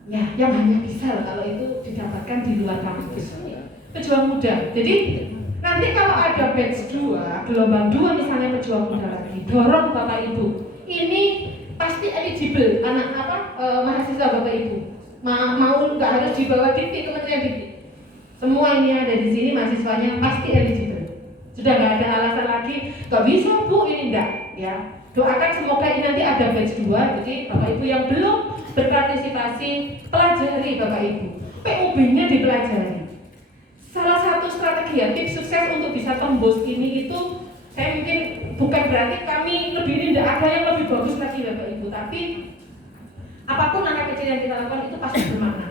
Ya, yang hanya bisa kalau itu didapatkan di luar kampus. Pejuang Muda. Jadi nanti kalau ada batch 2, gelombang 2 misalnya Pejuang Muda lagi, dorong Bapak Ibu. Ini pasti eligible anak mahasiswa Bapak Ibu. Mau nggak harus dibawa DIP, Kementerian DIP. Semua ini ada di sini mahasiswanya pasti eligible. Sudah nggak ada alasan lagi, nggak bisa Bu ini enggak ya. Doakan semoga ini nanti ada batch 2. Jadi Bapak Ibu yang belum berpartisipasi, pelajari Bapak Ibu. PUB-nya dipelajari. Salah satu strategi ya, tips sukses untuk bisa tembus ini itu, saya mungkin bukan berarti kami lebih ini, tidak ada yang lebih bagus lagi Bapak Ibu, tapi apapun langkah kecil yang kita lakukan itu pasti bermakna.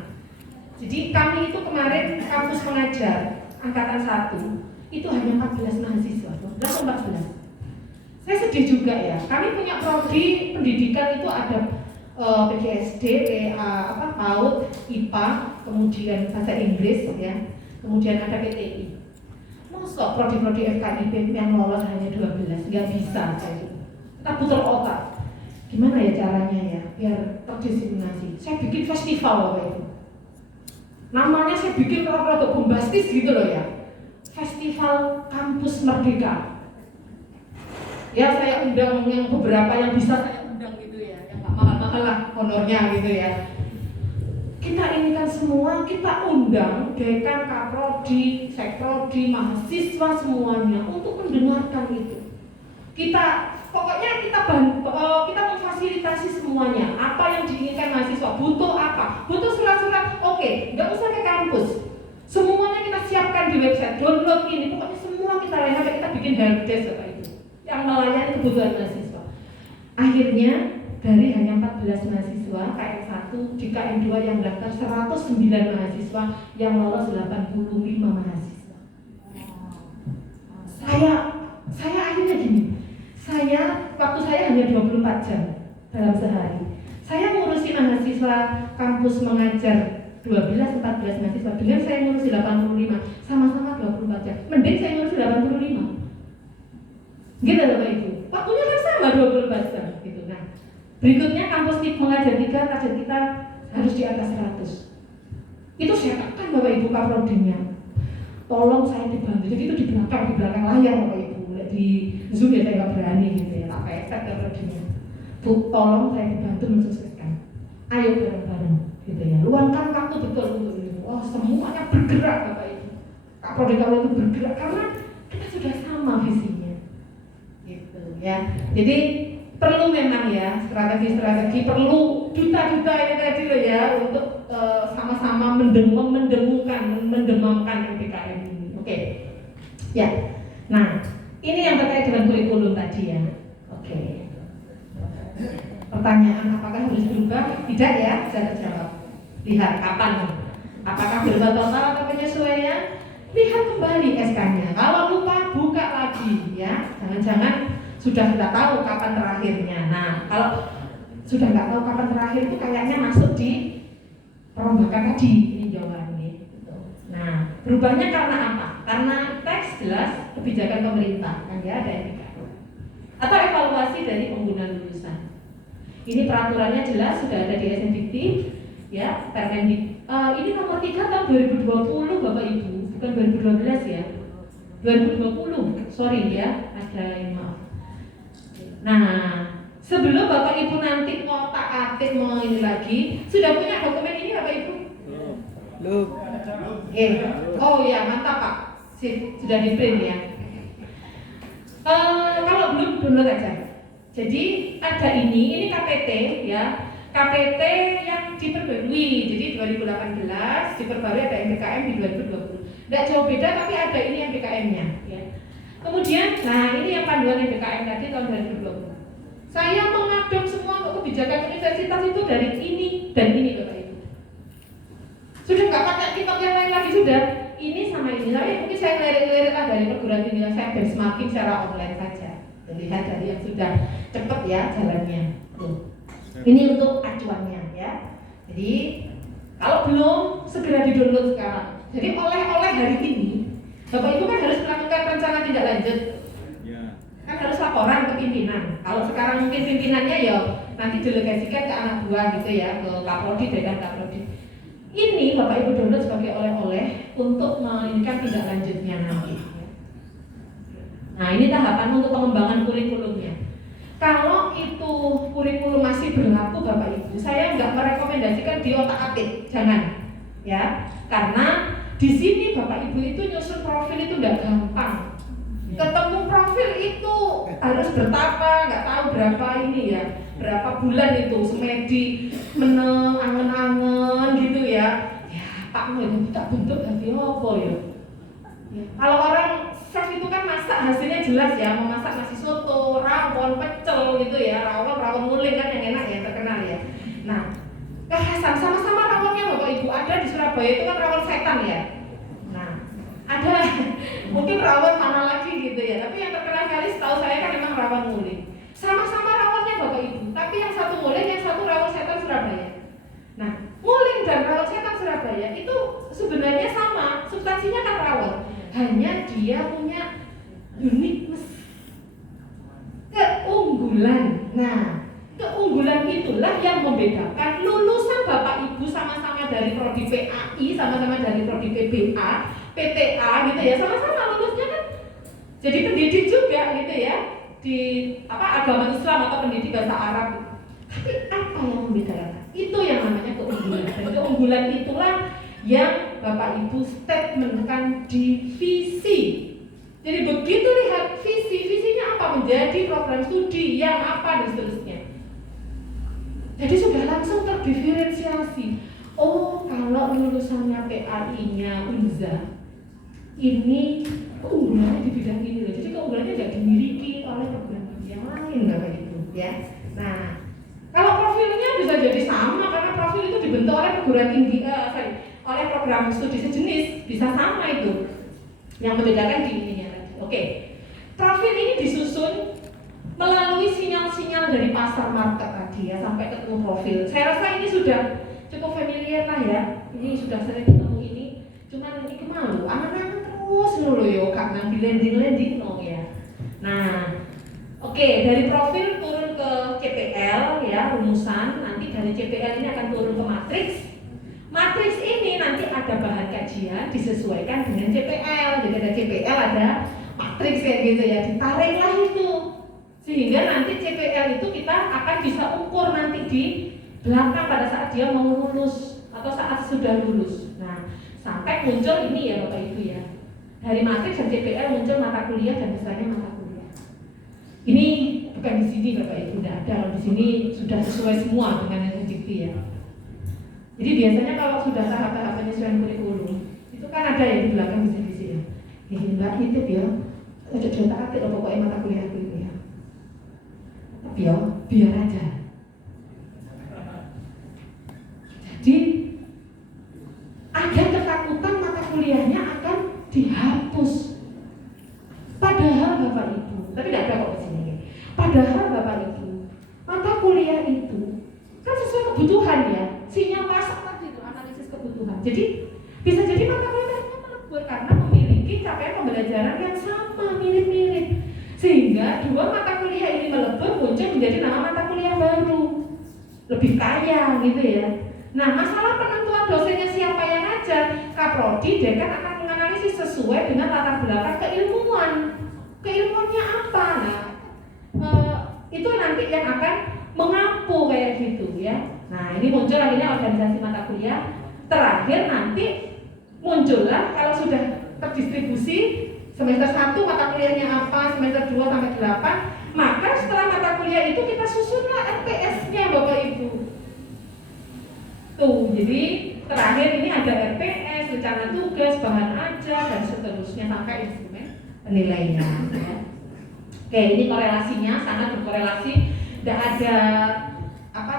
Jadi kami itu kemarin kampus mengajar angkatan 1 itu hanya 14 mahasiswa, 14. Saya sedih juga ya. Kami punya prodi pendidikan itu ada PGSD, PAUD, IPA, kemudian bahasa Inggris ya, kemudian ada PTI. Masa prodi-prodi FKIP yang lolos hanya 12, nggak bisa saya. Kita putar otak. Gimana ya caranya ya biar terdiskriminasi? Saya bikin festival Bapak Ibu. Namanya saya bikin rada bombastis gitu loh ya. Festival Kampus Merdeka. Ya saya undang yang beberapa yang bisa saya undang gitu ya, yang nggak mahal-mahal lah honornya gitu ya. Kita ini kan semua kita undang dekan, kaprodi, sekprodi, mahasiswa semuanya untuk mendengarkan itu. Pokoknya kita memfasilitasi semuanya. Apa yang diinginkan mahasiswa, butuh apa? Butuh surat-surat, oke, nggak usah ke kampus. Semuanya kita siapkan di website, download ini, pokoknya semua kita layan, sampai kita bikin helpdesk Bapak Ibu yang melayani kebutuhan mahasiswa. Akhirnya dari hanya 14 mahasiswa KM1, di KM2 yang daftar 109 mahasiswa, yang lolos 85 mahasiswa. Saya akhirnya gini, waktu saya hanya 24 jam dalam sehari. Saya ngurusi mahasiswa kampus mengajar 12-14 mahasiswa, dengan saya ngurusi 85, sama-sama 24 jam. Mending saya ngurusi 85. Gitu Bapak Ibu. Waktunya kan sama 24 jam gitu. Nah, Berikutnya kampus mengajar 3, target kita harus di atas 100. Itu saya tekan Bapak Ibu kaprodinya. Tolong saya dibantu. Jadi itu di belakang layar Bapak Ibu. Di Zoom ya saya nggak berani gitu ya. Tak pepet kaprodinya. Bu, tolong saya dibantu mensukseskan. Ayo bareng-bareng gitu ya. Luangkan waktu betul untuk itu. Oh semuanya bergerak Bapak Ibu. Kaprodi kalau itu bergerak karena kita sudah sama visinya. Gitu ya. Jadi perlu memang ya strategi perlu juta-juta ini tadi loh ya untuk sama-sama mendemamkan MPKM ini. Oke. Ya. Nah, ini yang terkait dengan kurikulum tadi ya. Oke. Pertanyaan apakah harus berubah? Tidak ya, saya terjawab. Lihat kapan. Apakah berubah total atau penyesuaian? Lihat kembali SK-nya. Kalau lupa buka lagi ya. Jangan-jangan sudah tidak tahu kapan terakhirnya. Nah, kalau sudah nggak tahu kapan terakhir itu kayaknya masuk di perombakan tadi. Ini jawabannya. Nah, berubahnya karena apa? Karena teks jelas kebijakan pemerintah kan ya ada MPK. Atau evaluasi dari pengguna lulusan. Ini peraturannya jelas sudah ada di SNDikti ya, Permendik. Ini nomor 3 tahun 2020 Bapak Ibu, bukan 2012 ya. 2020. Sorry ya, ada yang maaf. Nah, sebelum Bapak Ibu nanti ngotak-atik mau ini lagi, sudah punya dokumen ini Bapak Ibu? Belum. Oh ya, mantap Pak. Sip, sudah di print ya. Kalau belum download aja. Jadi ada ini KPT ya. KPT yang diperbarui. Jadi 2018 diperbarui ada MPKM di 2020. Tidak jauh beda tapi ada ini MPKM-nya ya. Kemudian, nah ini yang panduan MPKM tadi tahun 2020. Saya mengadop semua untuk kebijakan universitas itu dari ini dan ini Bapak Ibu. Sudah nggak pakai TikTok yang lain lagi sudah. Ini sama ini. Tapi mungkin saya ngelirik-ngelirik dari perguruan tinggi saya benchmarking secara online saja. Lihat dari yang sudah cepat ya jalannya. Tuh. Ini untuk acuannya ya. Jadi kalau belum segera di-download sekarang. Jadi oleh-oleh hari ini Bapak Ibu kan harus melakukan rencana tindak lanjut. Ya. Kan harus laporan ke pimpinan. Kalau sekarang mungkin pimpinannya ya nanti delegasikan ke anak buah gitu ya, ke Kaprodi dan Kaprodi. Ini Bapak Ibu download sebagai oleh-oleh untuk menginginkan tindak lanjutnya nanti. Nah ini tahapan untuk pengembangan kurikulumnya. Kalau itu kurikulum masih berlaku Bapak Ibu, saya nggak merekomendasikan di otak-atik, jangan ya, karena di sini Bapak Ibu itu nyusun profil itu nggak gampang. Ketemu profil itu harus bertapa, nggak tahu berapa ini ya, berapa bulan itu semedi meneng angen-angen gitu ya. Ya Pak mau itu tak bentuk hati apa ya? Kalau orang chef itu kan masak hasilnya jelas ya, mau masak nasi soto, rawon, pecel gitu ya, rawon nguling kan yang enak ya, terkenal ya. Nah, kekhasan sama-sama rawonnya Bapak Ibu ada di Surabaya itu kan rawon setan ya. Nah, ada mungkin rawon mana lagi gitu ya, tapi yang terkenal kali setahu saya kan memang rawon nguling. Sama-sama rawonnya Bapak Ibu, tapi yang satu nguling, yang satu rawon setan Surabaya. Nah, nguling dan rawon setan Surabaya itu sebenarnya sama, substansinya kan rawon. Hanya dia punya uniqueness, keunggulan. Nah, keunggulan itulah yang membedakan lulusan Bapak Ibu sama-sama dari prodi PAI, sama-sama dari prodi PBA, PTA gitu ya, sama-sama lulusnya kan jadi pendidik juga gitu ya di agama Islam atau pendidik bahasa Arab. Tapi apa yang membedakan? Itu yang namanya keunggulan. Dan keunggulan itulah yang Bapak Ibu statementkan di visi. Jadi begitu lihat visinya apa, menjadi program studi yang apa dan seterusnya. Jadi sudah langsung terdiferensiasi. Oh, kalau lulusannya PAI-nya Unza, ini keunggulannya di bidang ini loh. Jadi keunggulannya tidak dimiliki oleh program yang lain Bapak Ibu ya. Nah, kalau profilnya bisa jadi sama karena profil itu dibentuk oleh perguruan tinggi, oleh program studi sejenis, bisa sama itu. Yang membedakan di ininya tadi. Oke. Profil ini disusun melalui sinyal-sinyal dari pasar market tadi ya sampai ketemu profil. Saya rasa ini sudah cukup familiar lah ya. Ini sudah sering ketemu ini. Cuman ini kemalu, anak-anak terus dulu yo karena di landing no ya. Nah, oke, dari profil turun ke CPL ya, rumusan. Nanti dari CPL ini akan turun ke matriks. Matriks ini nanti ada bahan kajian disesuaikan dengan CPL. Jadi ada CPL, ada matriks kayak gitu ya, ditariklah itu. Sehingga nanti CPL itu kita akan bisa ukur nanti di belakang pada saat dia mau lulus atau saat sudah lulus. Nah, sampai muncul ini ya Bapak Ibu ya. Dari matriks dan CPL muncul mata kuliah dan besarnya mata kuliah. Ini bukan di sini Bapak Ibu, tidak ada. Di sini sudah sesuai semua dengan yang didikti ya. Jadi biasanya kalau sudah tahap-tahap penyesuaian kurikulum, itu kan ada ya di belakang visi-visi ya. Ini enggak nitip ya. Ojo tak aktif pokoknya mata kuliah itu ya. Tapi ya biar aja. Jadi ada ketakutan mata kuliahnya akan dihapus. Padahal Bapak Ibu, tapi tidak ada kok di sini. Padahal Bapak Ibu, mata kuliah itu kan sesuai kebutuhan ya. Sinyal pasang tadi itu analisis kebutuhan. Jadi bisa jadi mata kuliahnya melebur karena memiliki capaian pembelajaran yang sama, mirip-mirip. Sehingga dua mata kuliah ini melebur muncul menjadi nama mata kuliah baru. Lebih kaya gitu ya. Nah, masalah penentuan dosennya siapa yang ngajar, Kaprodi, Dekan akan menganalisis sesuai dengan latar belakang keilmuan. Keilmuannya apa? Nah, itu nanti yang akan mengampu kayak gitu ya. Nah, ini muncul akhirnya organisasi mata kuliah. Terakhir nanti muncullah kalau sudah terdistribusi semester 1 mata kuliahnya apa, semester 2 sampai 8, maka setelah mata kuliah itu kita susunlah RPS-nya Bapak Ibu. Tuh, jadi terakhir ini ada RPS, rencana tugas, bahan ajar, dan seterusnya sampai instrumen penilaian ya. Oke, ini korelasinya sangat berkorelasi, tidak ada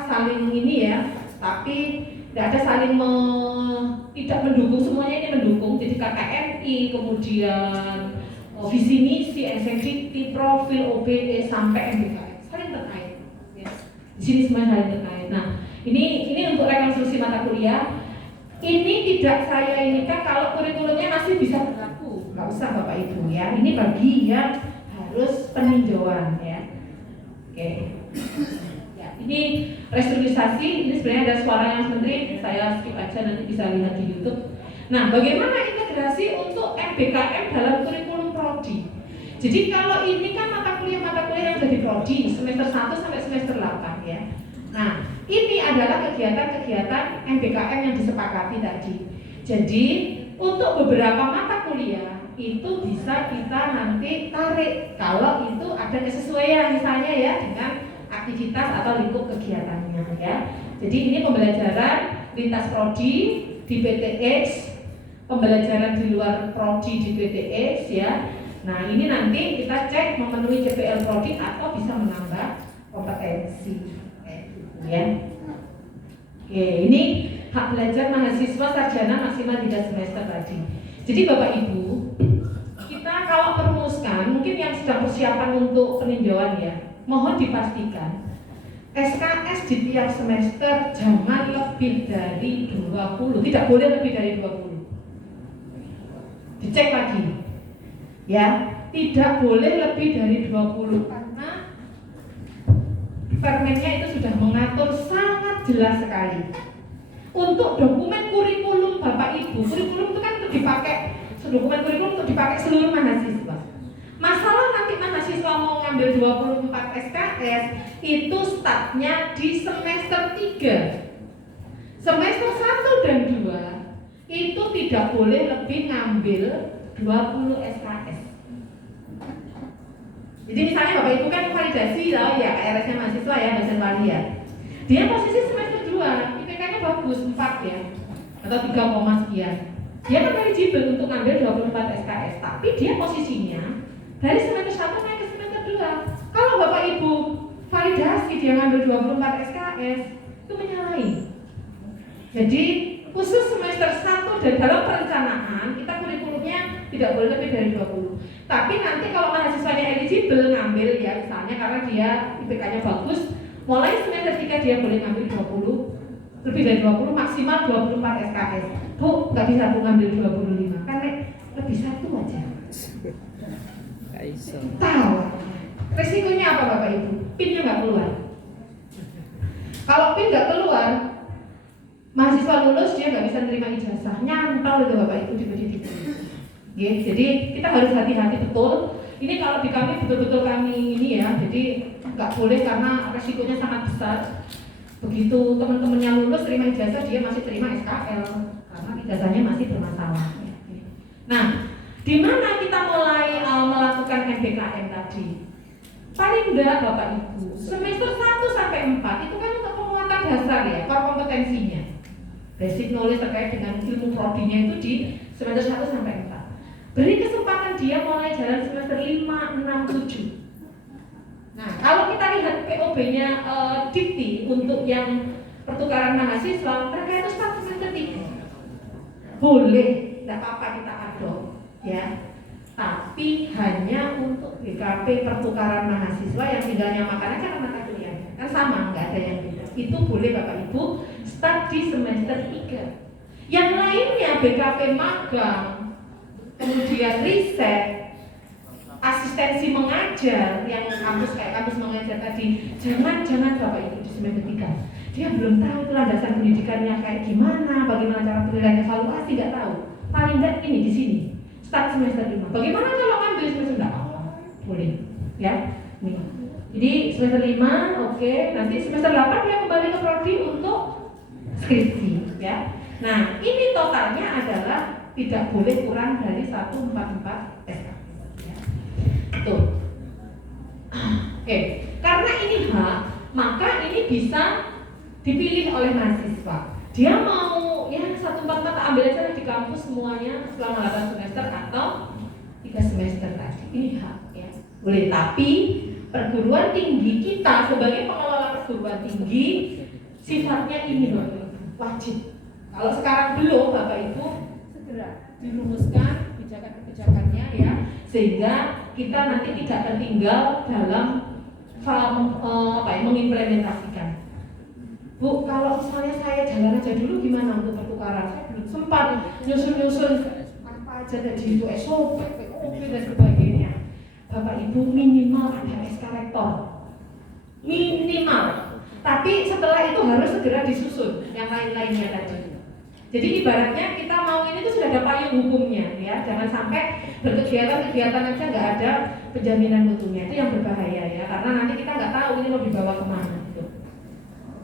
saling ini ya, tapi tidak ada saling tidak mendukung, semuanya ini mendukung. Jadi KKMI, kemudian visi misi, SNDT, profil, OBE sampai MBKM saling terkait ya. Di sini semuanya saling terkait. Nah, ini untuk rekonstruksi mata kuliah. Ini tidak saya ini kan kalau kurikulumnya masih bisa berlaku, nggak usah Bapak Ibu ya. Ini bagi yang harus peninjauan ya. Oke. Ya, ini restrukturisasi. Ini sebenarnya ada suara yang menteri. Saya skip aja, nanti bisa lihat di YouTube. Nah, bagaimana integrasi untuk MBKM dalam kurikulum prodi? Jadi kalau ini kan mata kuliah yang jadi prodi semester 1 sampai semester 8 ya. Nah, ini adalah kegiatan-kegiatan MBKM yang disepakati tadi. Jadi, untuk beberapa mata kuliah itu bisa kita nanti tarik kalau itu ada kesesuaian misalnya ya dengan aktivitas atau lingkup kegiatannya ya. Jadi ini pembelajaran lintas prodi di PTX, pembelajaran di luar prodi di PTX ya. Nah, ini nanti kita cek memenuhi CPL prodi atau bisa menambah kompetensi. Ya. Oke, ini hak belajar mahasiswa sarjana maksimal 3 semester tadi. Jadi Bapak Ibu, kita kalau merumuskan, mungkin yang sedang persiapan untuk peninjauan ya, mohon dipastikan SKS di tiap semester jangan lebih dari 20, tidak boleh lebih dari 20. Dicek lagi. Ya, tidak boleh lebih dari 20 karena Permennya itu sudah mengatur sangat jelas sekali. Untuk dokumen kurikulum Bapak Ibu, kurikulum itu kan untuk dipakai, dokumen kurikulum untuk dipakai seluruh mahasiswa. Masalah nanti mahasiswa mau ngambil 24 SKS, itu startnya di semester 3. Semester 1 dan 2 itu tidak boleh lebih ngambil 20 SKS. Jadi misalnya Bapak Ibu kan validasi lah ya KRS-nya mahasiswa ya, dosen wali ya. Dia posisi semester 2, IPK-nya bagus 4 ya, atau 3, sekian. Dia kan eligible untuk ngambil 24 SKS, tapi dia posisinya dari semester 1 naik ke semester 2. Kalau Bapak Ibu validasi dia ngambil 24 SKS, itu menyalahi. Jadi khusus semester 1 dan dalam perencanaan kita kurikulumnya tidak boleh lebih dari 20. Tapi nanti kalau mahasiswanya eligible ngambil ya misalnya karena dia IPK-nya bagus, mulai semester 3 dia boleh ngambil 20, lebih dari 20 maksimal 24 SKS. Bu, nggak bisa Bu ngambil 25 karena lebih 1 aja. Tahu resikonya apa Bapak Ibu? PIN-nya nggak keluar. Covid nggak keluar, mahasiswa lulus dia nggak bisa terima ijazah, nyantol itu Bapak Ibu di pendidikan. Jadi kita harus hati-hati betul. Ini kalau di kami betul-betul kami ini ya, jadi nggak boleh karena resikonya sangat besar. Begitu teman-temannya lulus terima ijazah, dia masih terima SKL karena ijazahnya masih bermasalah. Nah, di mana kita mulai melakukan MBKM tadi? Paling enggak Bapak Ibu, semester 1 sampai 4 itu kan untuk penguatan dasar ya, core kompetensinya. Basic knowledge terkait dengan ilmu prodinya itu di semester 1 sampai 4. Beri kesempatan dia mulai jalan semester 5, 6, 7. Nah, kalau kita lihat POB-nya Dikti untuk yang pertukaran mahasiswa, mereka itu start semester 3. Boleh, tidak apa-apa kita adopt ya. Tapi hanya untuk BKP pertukaran mahasiswa yang tinggal nyamakan aja kan mata kuliahnya. Kan sama, nggak ada yang beda. Itu boleh Bapak Ibu start di semester 3. Yang lainnya BKP magang, kemudian riset, asistensi mengajar yang kampus kayak kampus mengajar tadi, jangan Bapak Ibu di semester 3. Dia belum tahu itu landasan pendidikannya kayak gimana, bagaimana cara penilaian evaluasi, nggak tahu. Paling nggak ini di sini start semester 5. Bagaimana kalau ngambil semester 4? Boleh ya. Nih. Jadi semester 5 oke, nanti semester 8 dia kembali ke prodi untuk skripsi ya. Nah, ini totalnya adalah tidak boleh kurang dari 144 SKS ya. Tuh. Oke, karena ini hak, maka ini bisa dipilih oleh mahasiswa. Dia mau ya 144 ambil aja di kampus semuanya selama 8 semester atau 3 semester tadi. Ini hak ya. Boleh, tapi perguruan tinggi kita sebagai pengelola perguruan tinggi sifatnya ini loh, wajib. Kalau sekarang belum, Bapak Ibu segera dirumuskan kebijakan-kebijakannya ya, sehingga kita nanti tidak tertinggal dalam mengimplementasikan. Bu, kalau misalnya saya jalan aja dulu gimana untuk pertukaran? Saya belum sempat nyusun apa aja tadi itu SOP, POP dan sebagainya. Bapak Ibu minimal ada SK rektor, minimal. Tapi setelah itu harus segera disusun yang lain-lainnya tadi. Jadi ibaratnya kita mau ini tuh sudah ada payung hukumnya ya, jangan sampai berkegiatan-kegiatan aja nggak ada penjaminan mutunya, itu yang berbahaya ya, karena nanti kita nggak tahu ini mau dibawa kemana.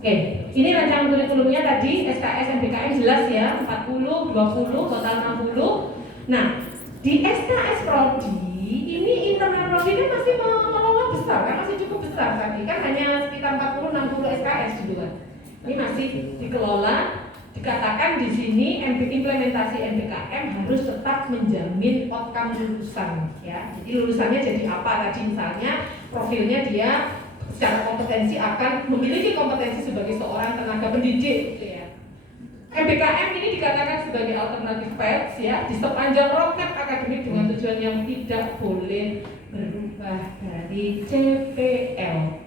Oke, ini rancangan kurikulumnya tadi SKS MBKM jelas ya, 40, 20, total 60. Nah, di SKS Prodi ini internal Prodi kan masih mengelola besar kan, masih cukup besar tadi kan, hanya sekitar 40-60 SKS gitu kan. Ini masih dikelola. Dikatakan di sini implementasi MBKM harus tetap menjamin outcome lulusan ya. Jadi lulusannya jadi apa tadi, misalnya profilnya dia secara kompetensi akan memiliki kompetensi sebagai seorang tenaga pendidik gitu ya. MBKM ini dikatakan sebagai alternatif paths ya di sepanjang roadmap akademik dengan tujuan yang tidak boleh berubah dari CPL.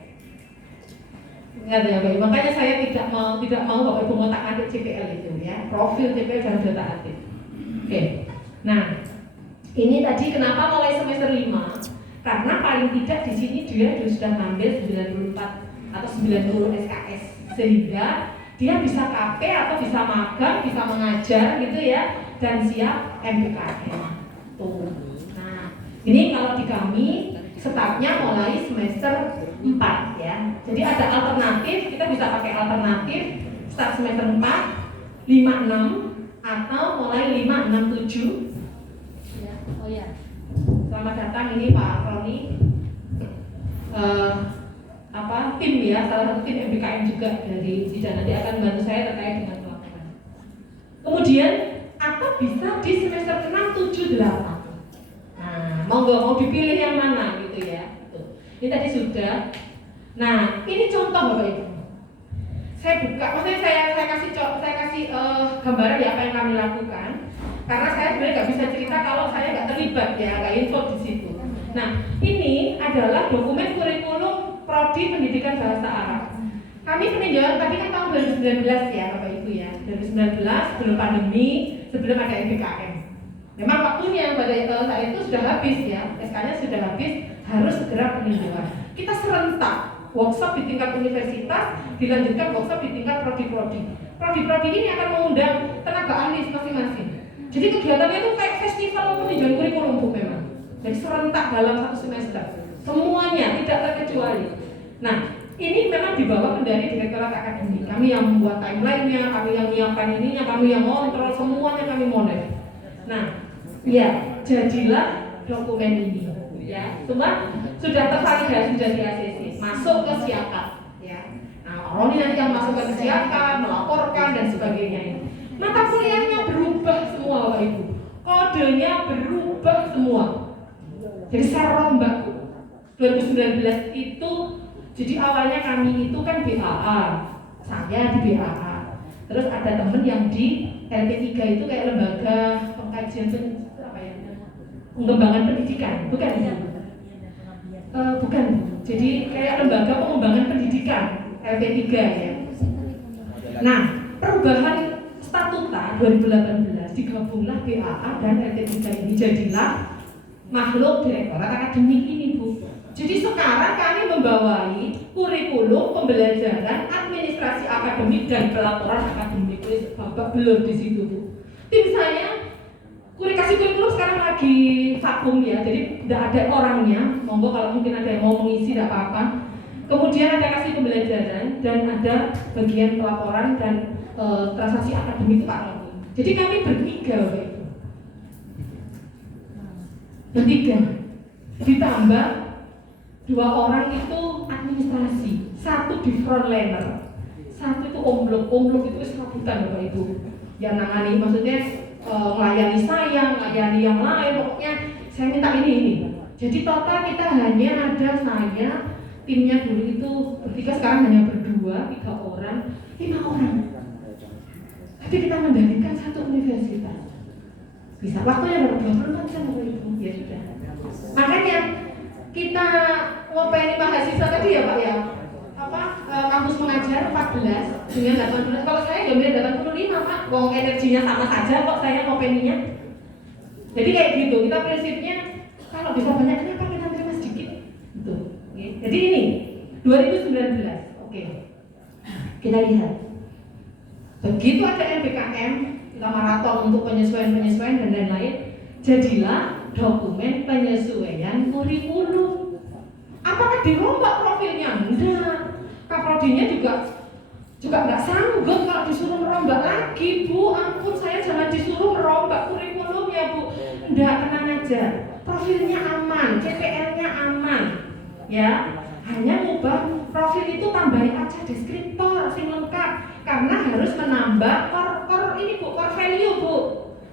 Ingat ya Bapak, makanya saya tidak mau Bapak Ibu ngotak-atik CPL itu ya, profil CPL dan data atik. Oke. Nah, ini tadi kenapa mulai semester 5? Karena paling tidak di sini dia sudah ngambil 94 atau 90 SKS, sehingga dia bisa KP atau bisa magang, bisa mengajar gitu ya, dan siap MBKM. Tuh. Nah, ini kalau di kami startnya mulai semester 4 ya. Jadi ada alternatif, kita bisa pakai alternatif start semester 4, 5, 6 atau mulai 5, 6, 7 ya. Oh ya, selamat datang ini Pak Roni, tim ya, salah satu tim MBKM juga dari Bidan, nanti akan bantu saya terkait dengan pelaporan. Kemudian atau bisa di semester 6, 7, 8. Nah, mau dipilih yang mana gitu ya. Ini tadi sudah. Nah, ini contoh Bapak Ibu. Saya buka, maksudnya saya kasih gambaran ya apa yang kami lakukan. Karena saya sebenarnya nggak bisa cerita kalau saya nggak terlibat ya, nggak info di situ. Nah, ini adalah dokumen kurikulum Prodi Pendidikan Bahasa Arab. Kami peninjauan tadi kan tahun 2019 ya Bapak Ibu ya. 2019 sebelum pandemi, sebelum ada MBKM. Memang waktunya pada saat itu sudah habis ya, SK-nya sudah habis, harus segera peninjauan. Kita serentak workshop di tingkat universitas, dilanjutkan workshop di tingkat prodi-prodi. Prodi-prodi ini akan mengundang tenaga ahli masing-masing. Jadi kegiatannya itu kayak festival peninjauan kurikulum Bu memang. Jadi serentak dalam satu semester. Semuanya tidak terkecuali. Nah, ini memang di bawah kendali Direktorat Akademik. Kami yang membuat timeline-nya, kami yang menyiapkan ininya, kami yang kontrol, semuanya kami monitor. Nah, ya, jadilah dokumen ini. Ya, semua sudah tervalidasi dari ACC, masuk ke Siaka. Ya, nah, Roni nanti yang masuk ke Siaka, melaporkan dan sebagainya. Mata kuliahnya berubah semua, Bapak Ibu. Kodenya berubah semua. Jadi saya rombak 2019 itu. Jadi awalnya kami itu kan BAA, saya di BAA. Terus ada temen yang di LP3 itu kayak lembaga pengkajian pengembangan pendidikan, bukan ya? Bukan. Jadi kayak lembaga pengembangan pendidikan LP3 ya. Nah, perubahan statuta 2018 digabunglah BAA dan LP3 ini jadilah makhluk Direktorat Akademik ini, Bu. Jadi sekarang kami membawai kurikulum pembelajaran administrasi akademik dan pelaporan akademik. Bapak belum di situ, Bu. Tim saya kasih kurikulum sekarang lagi vakum ya, jadi tidak ada orangnya. Monggo kalau mungkin ada yang mau mengisi tidak apa-apa. Kemudian ada kasih pembelajaran dan ada bagian pelaporan dan transaksi akademik itu Pak Roni. Jadi kami bertiga, bertiga ditambah 2 orang itu administrasi, 1 di frontliner, 1 itu omblok itu serabutan Bapak Ibu. Yang nangani maksudnya melayani saya, melayani yang lain, pokoknya saya minta ini. Jadi total kita hanya ada saya, timnya dulu itu bertiga, sekarang hanya berdua, 3 orang, 5 orang. Tapi kita mendalikan 1 universitas. Bisa, waktunya baru 24 jam Bapak Ibu, ya sudah. Makanya kita ngopeni mahasiswa tadi ya Pak ya, kampus mengajar 14 dengan 18. Kalau saya gambar 85 Pak, wong energinya sama saja kok saya ngopeninya. Jadi kayak gitu, kita prinsipnya kalau bisa banyak kenapa kita terima sedikit gitu. Jadi ini 2019, oke. Kita lihat. Begitu ada MBKM, kita maraton untuk penyesuaian dan lain-lain, jadilah dokumen penyesuaian kurikulum. Apakah dirombak profilnya? Enggak. Kaprodinya juga nggak sanggup kalau disuruh merombak lagi, Bu. Ampun, saya jangan disuruh merombak kurikulumnya, Bu. Enggak, tenang aja. Profilnya aman, CPL-nya aman, ya. Hanya ngubah profil itu tambahin aja deskriptor sing lengkap, karena harus menambah core ini Bu, core value Bu.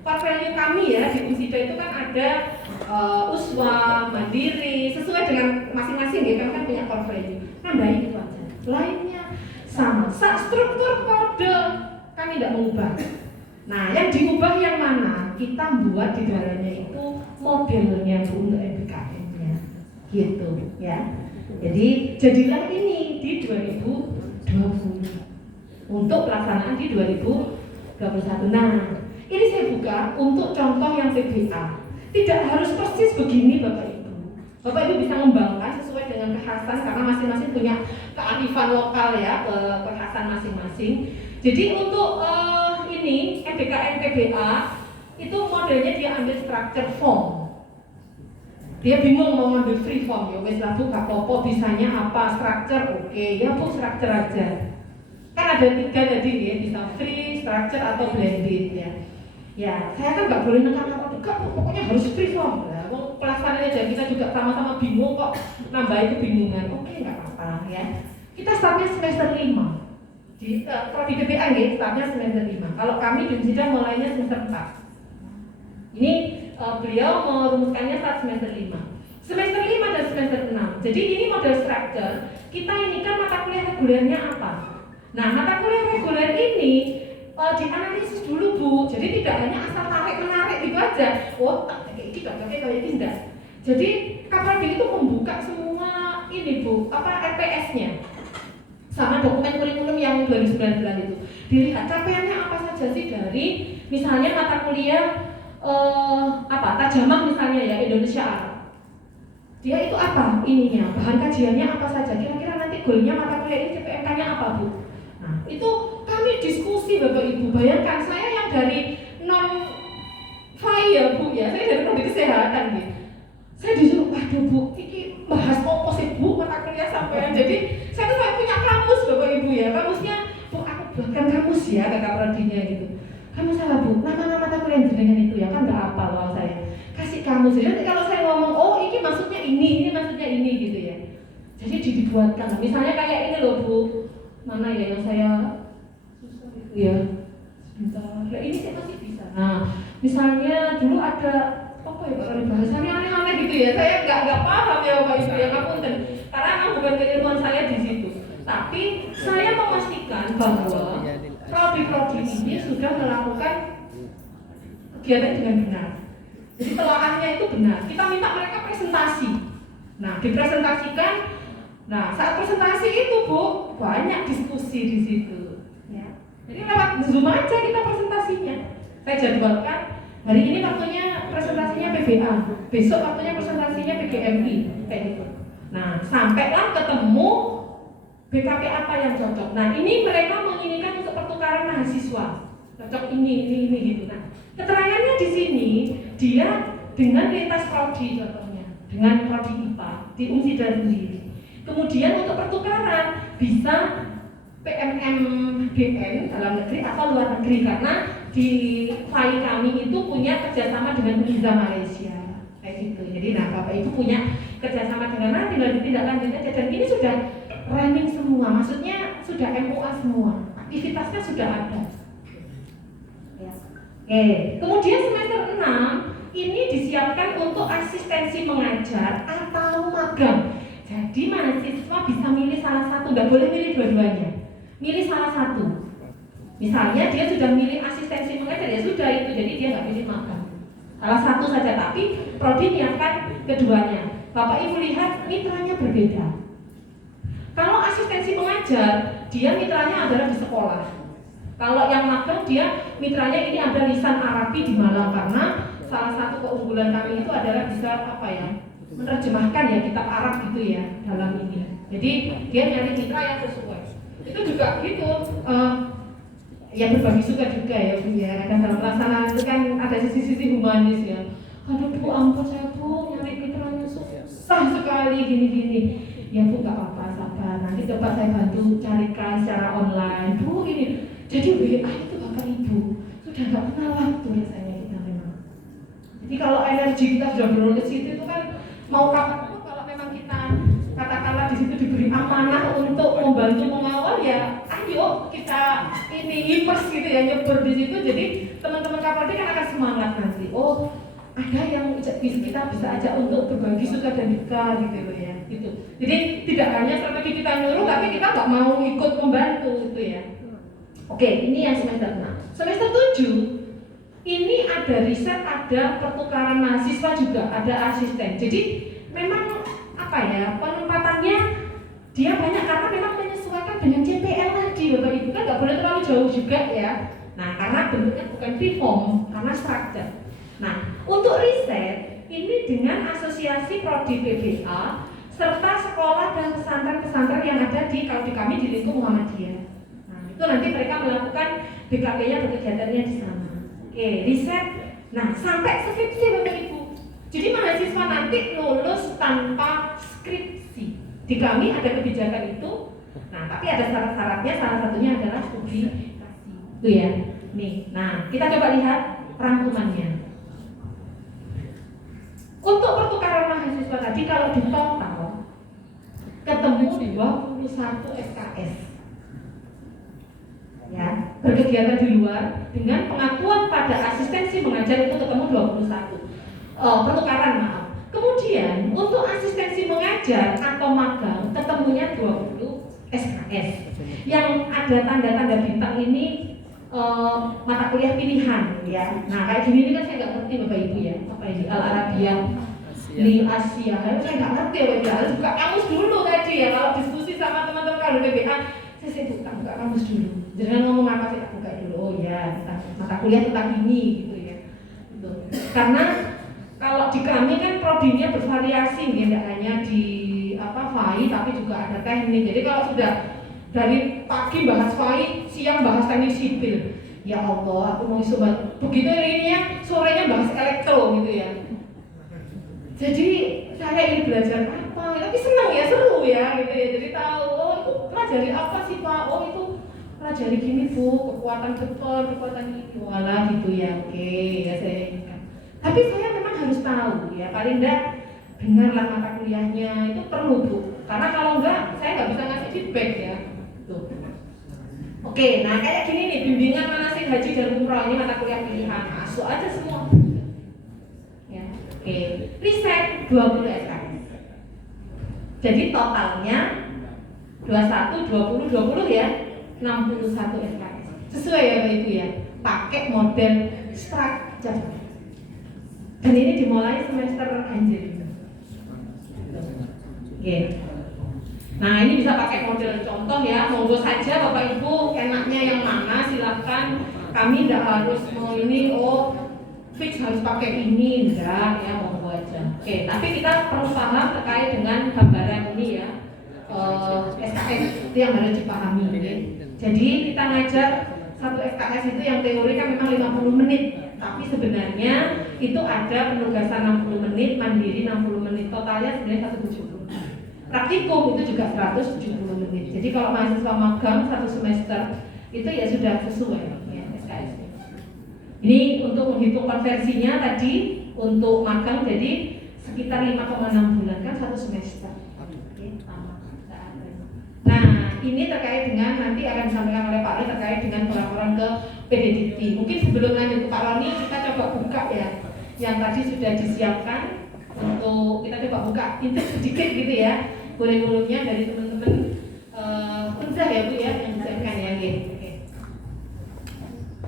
Core value kami ya di Unsida itu kan ada uswa, mandiri, sesuai dengan masing-masing ya, kami kan punya core value. Nambahin itu aja. Lainnya sama. Struktur kode kami tidak mengubah. Nah, yang diubah yang mana? Kita buat di dalamnya itu modelnya Bu untuk MBKM-nya, gitu ya. Jadi jadilah ini di 2020 untuk pelaksanaan di 2021. Nah, ini saya buka untuk contoh yang TBA. Tidak harus persis begini Bapak Ibu. Bapak Ibu bisa mengembangkan sesuai dengan kekhasan karena masing-masing punya kearifan lokal ya, kekhasan masing-masing. Jadi untuk ini MBKM TBA itu modelnya dia ambil structure form. Dia bingung mau ngambil free form, ya wes lah Bu, gak apa-apa, bisanya apa, structure oke, ya Bu structure aja. Kan ada 3 tadi ya, bisa free, structure atau blended ya. Ya, saya kan nggak boleh nengah-nengah juga, pokoknya harus free form. Nah, pelaksanaannya aja kita juga sama-sama bingung kok, nambah kebingungan. Oke, nggak apa-apa ya. Kita startnya semester 5 di prodi PPA ya, startnya semester 5. Kalau kami di Unsida mulainya semester 4. Ini beliau merumuskannya saat semester 5. Semester 5 dan semester 6. Jadi ini model structure. Kita ini kan mata kuliah regulernya apa? Nah, mata kuliah reguler ini dianalisis dulu Bu. Jadi tidak hanya asal tarik-menarik gitu aja. Oh, ini kayak tidak. Jadi Kapolri itu membuka semua ini Bu, RPS-nya. Sama dokumen kurikulum yang 2019 itu. Dilihat capaiannya apa saja sih dari misalnya mata kuliah Tarjamah misalnya ya, Indonesia Arab. Dia itu apa ininya, bahan kajiannya apa saja, kira-kira nanti nanti goalnya mata kuliah ini CPNK-nya apa Bu? Nah itu kami diskusi Bapak Ibu. Bayangkan saya yang dari non fire Bu ya, saya dari prodi kesehatan gitu. Saya disuruh, waduh Bu, ini bahas apa sih Bu mata kuliah sampean. Jadi saya tuh sampai punya kamus Bapak Ibu ya. Kamusnya, Bu aku buatkan kamus ya kakak prodinya gitu. Kamu salah Bu, nama-nama mata kuliah jenengan itu ya kan nggak apa loh saya. Kasih kamus. Jadi kalau saya ngomong, oh ini maksudnya ini maksudnya ini gitu ya. Jadi dibuatkan. Misalnya kayak ini loh Bu, mana ya yang saya ya sebentar. Nah ini saya masih bisa. Nah misalnya dulu ada apa ya kalau bahasanya aneh-aneh gitu ya, saya nggak paham ya Bapak Ibu ya, ngapunten, karena memang bukan keilmuan saya di situ. Tapi saya memastikan bahwa prodi-prodi ini sudah melakukan kegiatan dengan benar. Jadi telaahnya itu benar. Kita minta mereka presentasi. Nah dipresentasikan. Nah saat presentasi itu Bu banyak diskusi di situ. Ya. Jadi lewat Zoom aja kita presentasinya. Saya jadwalkan. Hari ini waktunya presentasinya PBA, besok waktunya presentasinya PGMI, kayak gitu. Nah, sampailah ketemu BKP apa yang cocok. Nah, ini mereka menginginkan untuk pertukaran mahasiswa, cocok ini gitu. Nah, keterangannya di sini dia dengan lintas prodi contohnya, dengan prodi IPA di Unsida sendiri. Kemudian untuk pertukaran bisa PMMBN dalam negeri atau luar negeri karena di FAI kami itu punya kerjasama dengan Uniza Malaysia kayak gitu. Jadi nah Bapak Ibu punya kerjasama dengan mana tinggal ditindaklanjuti aja dan ini sudah running semua, maksudnya sudah MUA semua, aktivitasnya sudah ada. Ya. Oke, kemudian semester 6 ini disiapkan untuk asistensi mengajar atau magang. Jadi mahasiswa bisa milih salah satu, nggak boleh milih dua-duanya. Milih salah satu. Misalnya dia sudah milih asistensi mengajar ya sudah itu, jadi dia nggak pilih magang. Salah satu saja, tapi prodi menyiapkan keduanya. Bapak Ibu lihat mitranya berbeda. Kalau asistensi mengajar, dia mitranya adalah di sekolah. Kalau yang magang dia mitranya ini ada lisan Arabi di Malang karena salah satu keunggulan kami itu adalah bisa apa ya? Menerjemahkan ya kitab Arab gitu ya dalam ini. Jadi dia nyari mitra yang sesuai. Itu juga gitu. Ya berbagi suka juga ya Bu ya. Kadang dalam pelaksanaan itu kan ada sisi-sisi humanis ya. Aduh Bu, ampun saya Bu, nyari mitranya susah sekali gini-gini. Ya Bu nggak apa-apa, sabar. Nanti coba saya bantu carikan secara online. Bu ini. Jadi WA itu Bapak Ibu sudah nggak kenal waktu rasanya kita memang. Jadi kalau energi kita sudah berada di situ itu kan mau kapan pun kalau memang kita katakanlah di situ diberi amanah untuk membantu mengawal ya ayo kita ini imers gitu ya nyebur di situ. Jadi teman-teman Kapolri kan akan semangat nanti. Oh ada yang kita bisa ajak untuk berbagi suka dan duka gitu loh ya. Gitu. Jadi tidak hanya strategi kita nyuruh tapi kita nggak mau ikut membantu gitu ya. Oke, ini yang semester 6. Semester 7 ini ada riset, ada pertukaran mahasiswa juga, ada asisten. Jadi memang apa ya penempatannya dia banyak karena memang menyesuaikan dengan CPL tadi Bapak Ibu kan nggak boleh terlalu jauh juga ya. Nah karena bentuknya bukan freeform karena structure. Nah untuk riset ini dengan asosiasi prodi PBA serta sekolah dan pesantren-pesantren yang ada di kalau di kami di lingkup Muhammadiyah. Nah itu nanti mereka melakukan BKP-nya atau kegiatannya di sana. Oke riset. Nah sampai skripsi Bapak Ibu. Jadi mahasiswa nanti lulus tanpa skripsi. Di kami ada kebijakan itu. Nah, tapi ada syarat-syaratnya. Salah satunya adalah publikasi. Itu ya. Nih. Nah, kita coba lihat rangkumannya. Untuk pertukaran mahasiswa tadi kalau di total ketemu 21 SKS. Ya, berkegiatan di luar dengan pengakuan pada asistensi mengajar itu ketemu 21. Pertukaran maaf. Kemudian untuk asistensi mengajar atau magang ketemunya 20 SKS. Yang ada tanda-tanda bintang ini mata kuliah pilihan ya. Nah kayak gini ini kan saya nggak ngerti Bapak Ibu ya. Apa ini Al Arabia di Asia. Saya nggak ngerti Bapak Ibu. Harus buka kamus dulu tadi ya. Kalau diskusi sama teman-teman kalau PBA, saya buka kamus dulu. Jangan ngomong apa saya buka dulu. Oh ya, mata kuliah tentang ini gitu ya. Gitu. Karena kalau di kami kan prodinya bervariasi, tidak hanya di FAI tapi juga ada teknik. Jadi kalau sudah dari pagi bahas FAI, siang bahas teknik sipil, ya Allah, aku mau sobat. Begitu ini ya, sorenya bahas elektro gitu ya. Jadi saya ingin belajar apa, tapi senang ya, seru ya gitu ya. Jadi tahu, oh itu pelajari apa sih Pak? Oh itu pelajari gini Bu, kekuatan getol, kekuatan ini, walah gitu ya. Oke, ya saya ingat. Tapi saya memang harus tahu ya, paling enggak dengarlah mata kuliahnya, itu perlu Bu. Karena kalau enggak, saya nggak bisa ngasih feedback ya. Tuh. Oke, nah kayak gini nih, bimbingan manasik haji dan umroh, ini mata kuliah pilihan, masuk aja semua. Ya, oke. Riset 20 SKS. Jadi totalnya 21, 20, 20 ya, 61 SKS. Sesuai ya Bapak Ibu ya, pakai model structure. Dan ini dimulai semester ganjil. Oke. Nah ini bisa pakai model contoh ya, monggo saja Bapak Ibu enaknya yang mana silahkan. Kami tidak harus mau ini, oh fix harus pakai ini, enggak ya, monggo aja. Oke, tapi kita perlu paham terkait dengan gambaran ini ya, SKS itu yang harus dipahami. Ya. Jadi kita ngajar satu SKS itu yang teori kan memang 50 menit, tapi sebenarnya itu ada penugasan 60 menit, mandiri 60 menit, totalnya sebenarnya 170. Praktikum itu juga 170 menit. Jadi kalau mahasiswa magang satu semester itu ya sudah sesuai ya SKS. Ini untuk menghitung konversinya tadi untuk magang jadi sekitar 5,6 bulan kan satu semester. Nah ini terkait dengan nanti akan disampaikan oleh Pak Roni terkait dengan pelaporan ke PDDT. Mungkin sebelum lanjut ke Pak Roni kita coba buka ya yang tadi sudah disiapkan untuk kita coba buka intip sedikit gitu ya. Kurikulumnya dari teman-teman Unzah ya Bu ya yang disiapkan ya. Oke.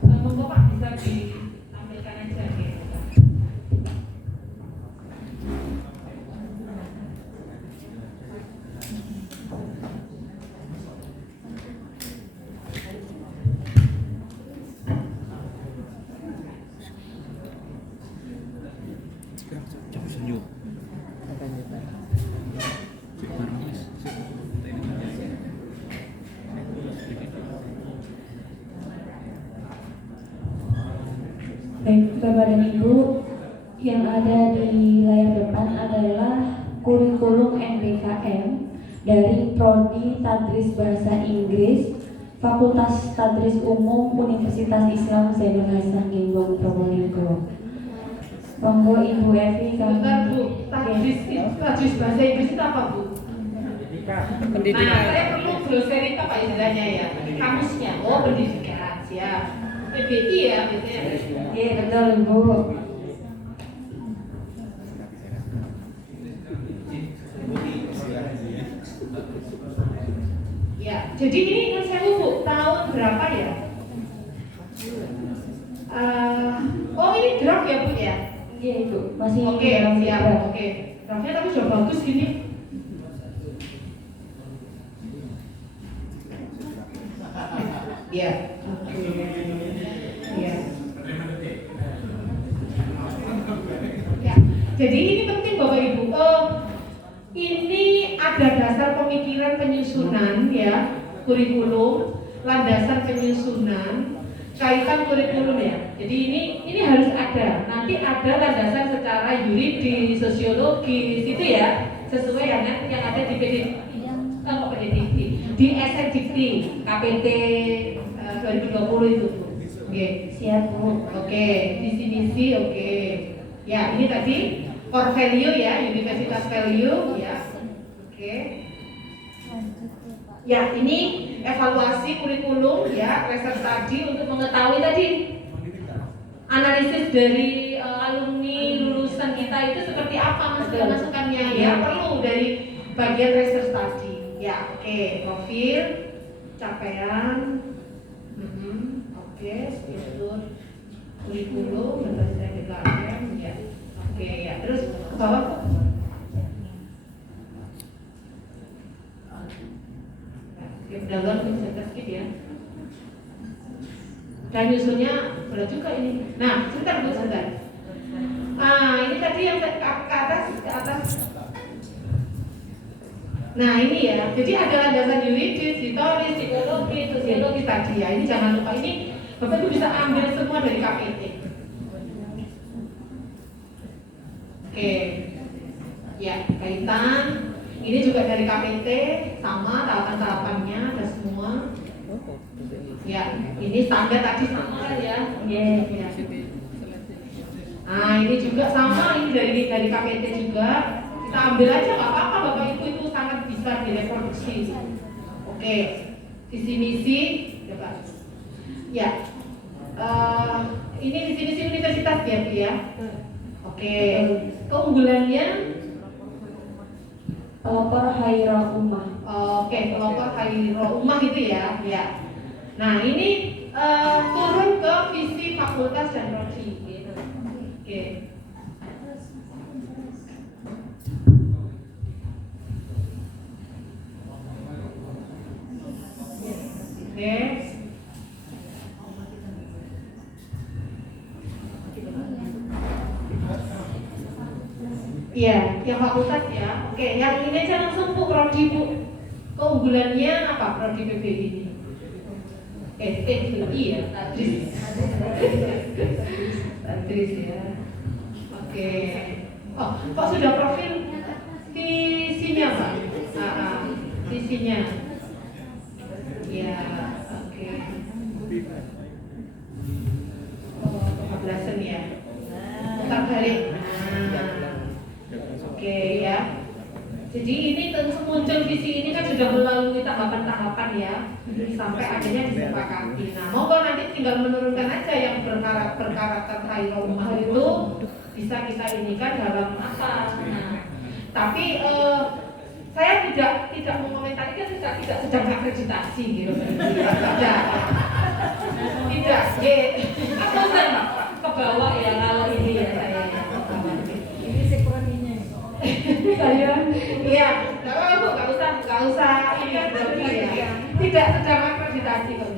Monggo Pak bisa ditampilkan aja ya. Baik, Bapak dan Ibu, yang ada di layar depan adalah kurikulum MBKM dari Prodi Tadris Bahasa Inggris Fakultas Tadris Umum Universitas Islam Zainul Hasan Genggong Probolinggo. Monggo Ibu Evi Sebentar Bu, Tadris Bahasa Inggris itu apa Bu? Pendidikan. Nah, saya perlu glosary apa istilahnya ya? Kamusnya, oh pendidikan, siap. PBI ya biasanya. Iya betul Bu. Ya, jadi ini ingat saya Bu, tahun berapa ya? Oh ini draft ya Bu ya? Iya Ibu, masih Oke, dalam siap. draft. Oke, draftnya tapi sudah bagus gini. Ya, oke. Ya. Ya, jadi ini penting Bapak Ibu. Ini ada dasar pemikiran penyusunan ya, kurikulum, landasan penyusunan, kaitan kurikulum ya. Jadi ini harus ada. Nanti ada landasan secara yuridis, sosiologis itu ya, sesuai dengan yang ada di PDDT, di SNDT, KPT 2020 itu. Oke, Siap Bu. oke, visi misi, oke. Ya, ini tadi core value ya, universitas value ya. Oke. Ya, ini evaluasi kurikulum ya, research tadi untuk mengetahui tadi analisis dari alumni lulusan kita itu seperti apa masukannya ya, perlu dari bagian research tadi. Ya, oke, profil, capaian, oke, struktur kurikulum, berdasarkan DKM, ya, oke ya, terus ke bawah. Oke, pendahuluan bisa skip ya. Dan nyusunnya berat juga ini. Nah, sebentar Bu, sebentar. Nah, ini tadi yang ke atas. Nah ini ya, jadi ada landasan yuridis, historis, psikologi, sosiologi tadi ya. Ini jangan lupa, ini Bapak Ibu bisa ambil semua dari KPT. Oke, ya kaitan. Ini juga dari KPT, sama tahapan-tahapannya ada semua. Ya, ini standar tadi sama kan ya? Ya. Nah ini juga sama, ini dari KPT juga. Kita ambil aja nggak apa-apa, Bapak Ibu itu sangat bisa direproduksi. Oke, visi misi, coba. Ya, ini visi misi universitas ya Bu ya. Oke, keunggulannya. Pelopor Khairul Ummah. Oke, pelopor Khairul Ummah itu ya. Ya. Nah ini turun ke visi fakultas dan prodi. Oke. Oke. Iya, yang fakultas ya. Oke, yang ini aja langsung Bu, prodi Bu. Keunggulannya apa prodi PBI ini? PBI ya, Tadris. Tadris ya. Oke. Oh, kok sudah profil visinya Pak? Visinya. Ya, oke. Oh, kebablasan ya. Putar balik. Oke ya. Jadi ini tentu muncul visi ini kan sudah melalui tahapan-tahapan ya, sampai akhirnya disepakati. Nah, monggo nanti tinggal menurunkan aja yang berkarakter Khairul Ummah itu bisa kita inikan dalam apa. Nah, tapi saya tidak mengomentari kan tidak sedang akreditasi gitu. Tidak. Aku udah ke bawah ya kalau ini ya saya. Ini sekroninya. Saya, iya, nggak usah ini ya. Tidak sedang akreditasi kalau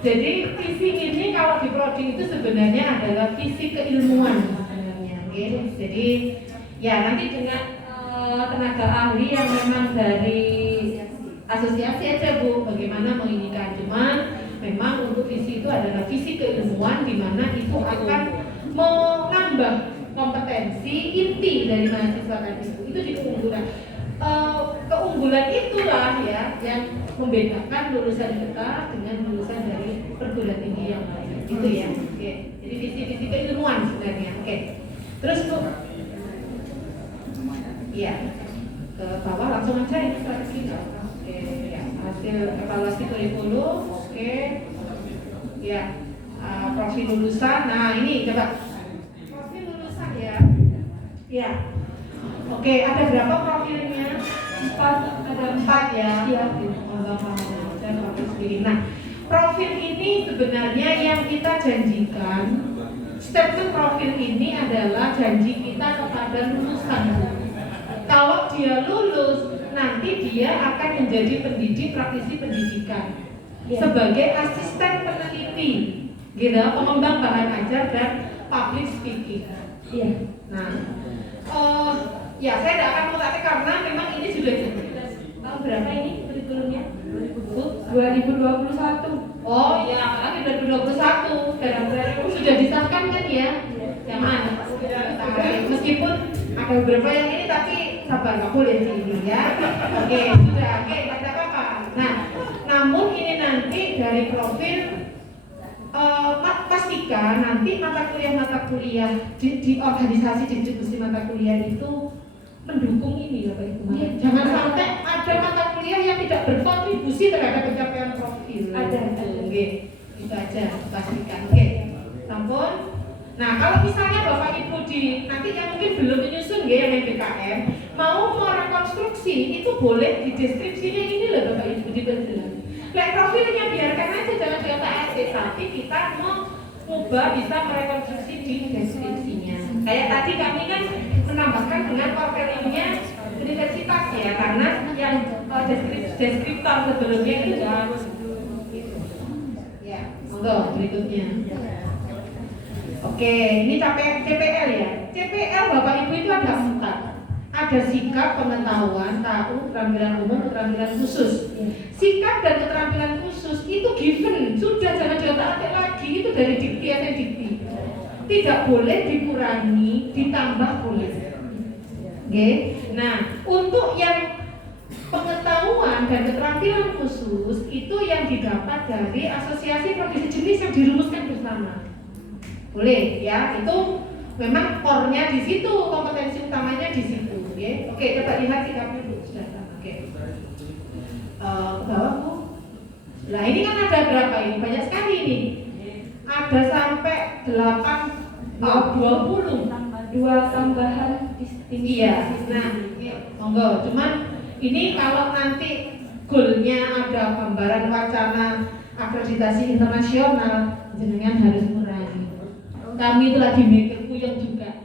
jadi visi ini kalau di prodi itu sebenarnya adalah visi keilmuan sebenarnya. Okay? Jadi ya nanti dengan tenaga ahli yang memang dari asosiasi aja Bu, bagaimana menginikan. Cuman memang untuk visi itu adalah visi keilmuan di mana itu akan menambah kompetensi inti dari mahasiswa tadi itu di keunggulan. Keunggulan itulah ya yang membedakan lulusan kita dengan lulusan dari perguruan tinggi yang lain. Gitu ya. Oke. Jadi visi-visi keilmuan sebenarnya. Oke. Terus Bu. Iya. Ke bawah langsung aja ini strategi. Oke, ya. Hasil evaluasi kurikulum. Oke. Ya. Profil lulusan. Nah, ini coba ya. Oke, ada berapa profilnya? 4, ada 4 ya. Iya. Dan profil sendiri. Nah, profil ini sebenarnya yang kita janjikan. Statement profil ini adalah janji kita kepada lulusan. Kalau dia lulus, nanti dia akan menjadi pendidik praktisi pendidikan sebagai asisten peneliti, gitu, pengembang bahan ajar dan public speaking. Iya. Nah, ya saya tidak akan mengatakan karena memang ini sudah tahun berapa ini kurikulumnya? 2021. Oh ya, apalagi 2021 dalam sudah disahkan kan ya? Yang mana? Meskipun ada beberapa yang ini tapi sabar nggak boleh sih ini ya. Oke, sudah, oke, tidak apa-apa. Nah, namun ini nanti dari profil pastikan nanti mata kuliah di organisasi distribusi mata kuliah itu mendukung ini Bapak Ibu. Jangan sampai ada mata kuliah yang tidak berkontribusi terhadap pencapaian profil. Ada. Oke, itu aja pastikan. Oke, sampun. Nah, kalau misalnya Bapak Ibu nanti yang mungkin belum menyusun ya yang BKM mau merekonstruksi itu boleh di deskripsinya ini loh Bapak Ibu diperjelas. Kayak profilnya biarkan aja jangan diotak tapi kita mau ubah bisa merekonstruksi di deskripsinya. Kayak tadi kami kan menambahkan dengan portfolionya universitas ya karena yang deskriptor sebelumnya itu ya. Monggo berikutnya. Oke, ini CPL ya. CPL Bapak Ibu itu ada 4. Ada ada sikap, pengetahuan, tahu, keterampilan umum, keterampilan khusus. Sikap dan keterampilan khusus itu given, sudah jangan diotak-atik lagi, itu dari dikti atau dikti. Tidak boleh dikurangi, ditambah boleh. Oke. Nah, untuk yang pengetahuan dan keterampilan khusus itu yang didapat dari asosiasi profesi jenis yang dirumuskan bersama. Boleh ya, itu memang core-nya di situ, kompetensi utamanya di situ. Ya. Oke, coba lihat sikapnya Bu, sudah sama. Oke. Ke bawah Bu. Nah, ini kan ada berapa ini? Banyak sekali ini. Ada sampai 20. Dua tambahan distinksi. Iya. Nah, monggo. Cuman ini kalau nanti goalnya ada gambaran wacana akreditasi internasional, jenengan harus kurangi. Kami itu lagi mikir puyeng juga.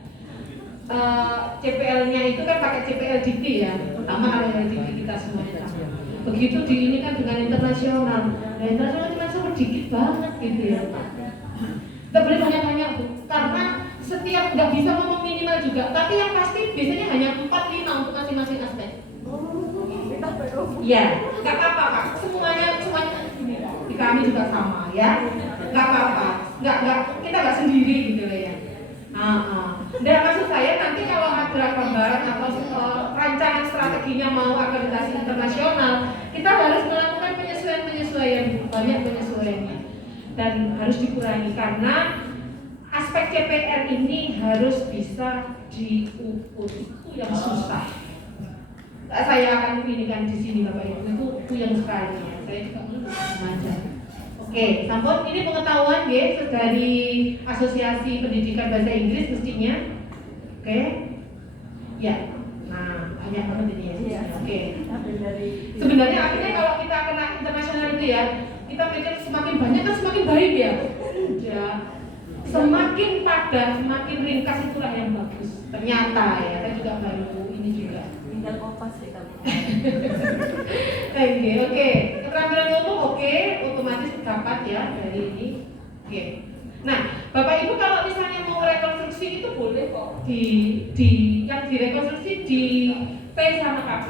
CPL-nya itu kan pakai CPL dikti ya, pertama kalau dikti kita semuanya sama. Begitu di ini kan dengan internasional, nah internasional cuma sedikit banget gitu ya. Tidak boleh banyak-banyak Bu, karena setiap nggak bisa ngomong minimal juga, tapi yang pasti biasanya hanya 4-5 untuk masing-masing aspek. Iya, nggak apa-apa Kak, semuanya di kami juga sama ya, nggak apa-apa, nggak kita nggak sendiri gitu loh ya. Dan maksud saya nanti kalau ada gambaran atau rancangan strateginya mau akreditasi internasional, kita harus melakukan penyesuaian, banyak penyesuaiannya dan harus dikurangi karena aspek CPR ini harus bisa diukur, itu yang susah. Saya akan pilihkan di sini Bapak Ibu, itu yang sekali ya. Saya juga mengajar. Oke, sampun ini pengetahuan ya dari Asosiasi Pendidikan Bahasa Inggris mestinya. Oke. Ya. Nah, banyak banget ini ya. Oke. Sebenarnya akhirnya kalau kita kena internasional itu ya, kita pikir semakin banyak kan semakin baik ya. Ya. Semakin padat, semakin ringkas itulah yang bagus. Ternyata ya, saya juga baru ini juga. Tinggal kopas sih kamu. Oke. Keterampilan umum oke, otomatis dapat ya dari ini. Oke. Nah, Bapak Ibu kalau misalnya mau rekonstruksi itu boleh kok yang direkonstruksi di P sama KK.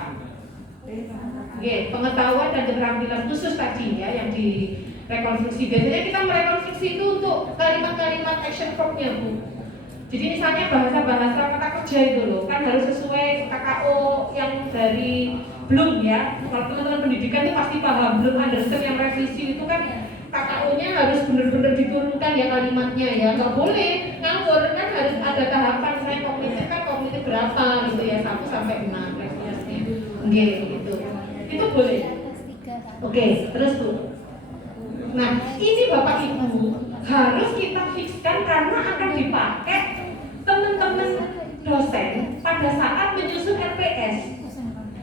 Oke, pengetahuan dan keterampilan khusus tadi ya yang direkonstruksi. Biasanya kita merekonstruksi itu untuk kalimat-kalimat action verbnya Bu. Jadi misalnya bahasa-bahasa kata kerja itu loh, kan harus sesuai KKO yang dari belum ya. Kalau teman-teman pendidikan itu pasti paham, belum understand yang revisi itu kan KKO-nya harus benar-benar diturunkan ya kalimatnya ya. Nggak boleh ngawur, kan harus ada tahapan. Saya kognitif berapa gitu ya, 1 sampai 6 referensinya. Oke, gitu. Itu boleh. Oke, terus Bu. Nah, ini Bapak Ibu harus kita fixkan karena akan dipakai teman-teman dosen pada saat menyusun RPS.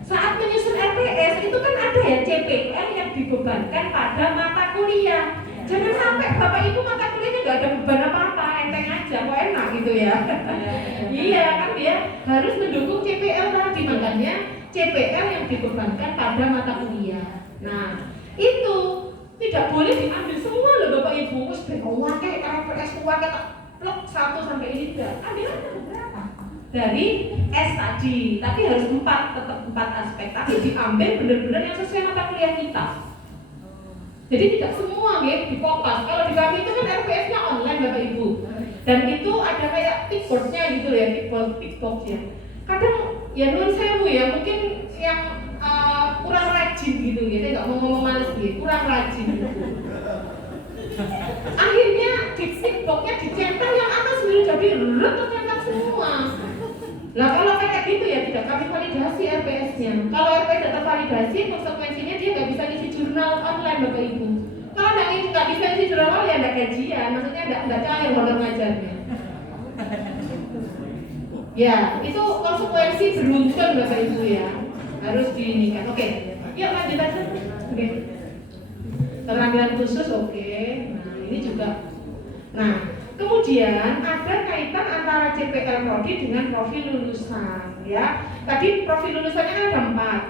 Saat menyusun RPS itu kan ada ya CPL yang dibebankan pada mata kuliah. Jangan sampai Bapak Ibu mata kuliahnya nggak ada beban apa-apa, enteng aja, kok enak gitu ya. Iya kan dia harus mendukung CPL tadi, makanya CPL yang dibebankan pada mata kuliah. Nah itu tidak boleh diambil semua loh Bapak Ibu. Terus berapa RPS kuat plek 1 sampai ini enggak. Ambil aja beberapa dari S tadi, tapi harus 4, tetap 4 aspek, tapi diambil benar-benar yang sesuai mata kuliah kita. Jadi tidak semua ya dipokas. Kalau di kami itu kan RPS-nya online Bapak Ibu, dan itu ada kayak tickboard-nya gitu ya, tickbox ya. Kadang ya menurut saya Bu ya, mungkin yang kurang rajin gitu ya, saya nggak mau ngomong males gitu, kurang rajin gitu. Akhirnya di tickbox-nya dicetak yang atas dulu jadi tercetak semua. Lah kalau kayak gitu ya tidak kami validasi RPS-nya. Kalau RPS tidak tervalidasi, konsekuensinya dia nggak bisa isi jurnal online Bapak Ibu. Kalau nggak bisa isi jurnal online ya nggak kajian, maksudnya nggak cair modal ngajarnya. Ya itu konsekuensi beruntun Bapak Ibu ya, harus diinikan. Oke, yuk lanjut aja. Oke. Keterampilan khusus oke. Nah ini juga. Nah kemudian ada kaitan antara CPL Prodi dengan profil lulusan ya. Tadi profil lulusannya kan ada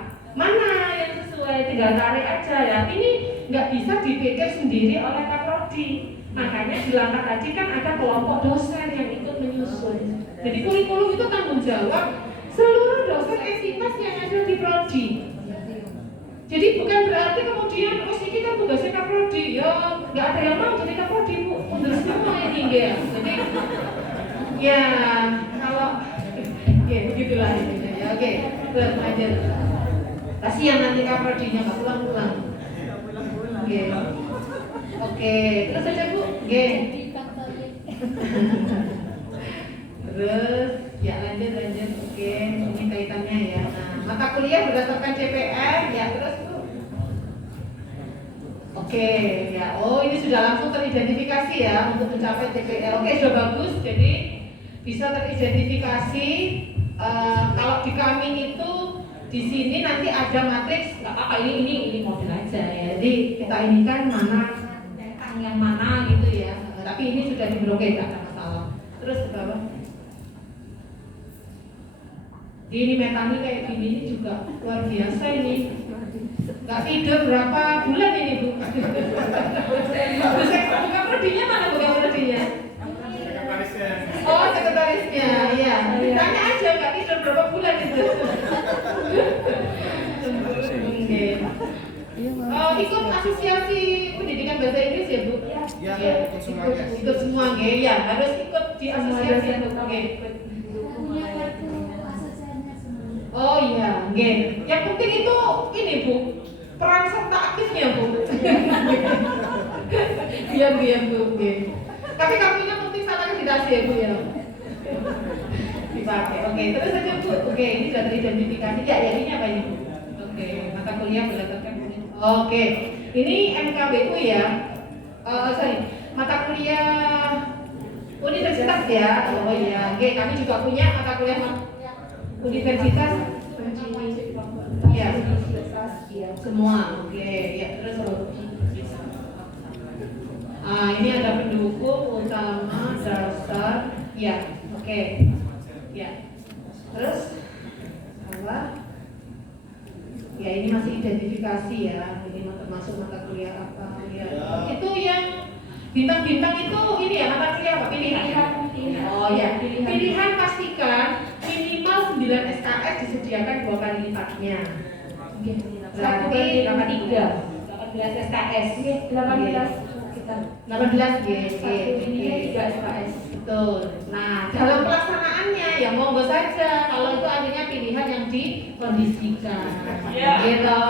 4. Mana yang sesuai, tinggal tarik aja ya. Ini nggak bisa dipikir sendiri oleh Kaprodi. Makanya di langkah tadi kan ada kelompok dosen yang ikut menyusun. Jadi kurikulum itu tanggung jawab seluruh dosen jurusan entitas yang ada di prodi. Jadi bukan berarti kemudian terus ini kan tugasnya kaprodi, ya nggak ada yang mau jadi kaprodi bu, mundur semua ini ya. Jadi ya kalau ya begitulah ini ya. Oke, terus lanjut. Kasihan nanti kaprodinya nggak pulang-pulang. Oke, terus aja bu. Oke. Terus ya lanjut. Oke, ini kaitannya ya. Nah, mata kuliah berdasarkan CPR ya terus bu. Oke, ya. Oh, ini sudah langsung teridentifikasi ya untuk mencapai CPR. Oke, sudah bagus. Jadi bisa teridentifikasi. Kalau di kami itu di sini nanti ada matriks, nggak apa-apa ini model aja ya. Jadi kita ini kan mana yang mana gitu ya. Tapi ini sudah diblokir, nggak ada masalah. Terus ke bawah. Ini metani kayak gini ini juga luar biasa ini. Nggak tidur berapa bulan ini bu? Bukan prodinya mana bukan prodinya? Oh sekretarisnya, iya. Tanya aja nggak tidur berapa bulan itu. Oke. Ikut asosiasi pendidikan bahasa Inggris ya bu? Iya. Ikut semua ya. Harus ikut di asosiasi itu. Oke. Oh iya, oke. Yang penting itu ini bu, peran serta aktifnya bu. Diam bu, oke. Tapi kamunya penting salah akreditasi ya bu ya. Dipakai, oke. Terus aja bu, oke. Ini sudah teridentifikasi. Ya, ini apa ini bu? Oke, mata kuliah berdasarkan. Oke, ini MKBU ya. Mata kuliah universitas ya. Oh iya, oke. Kami juga punya mata kuliah universitas. Ya, semua. Oke, ya terus. Ini ada pendukung utama dasar. Ya, oke. Ya. Terus apa? Ya ini masih identifikasi ya. Ini termasuk mata kuliah apa? Ya. Itu yang bintang-bintang itu ini ya mata kuliah apa? Pilihan. Oh ya, pilihan pastikan minimal 9 SKS disediakan 2 kali lipatnya. Berarti 18 SKS. 18 ini 3 SKS. Betul. Nah, dalam pelaksanaannya ya monggo saja kalau itu akhirnya pilihan yang dikondisikan. Gitu.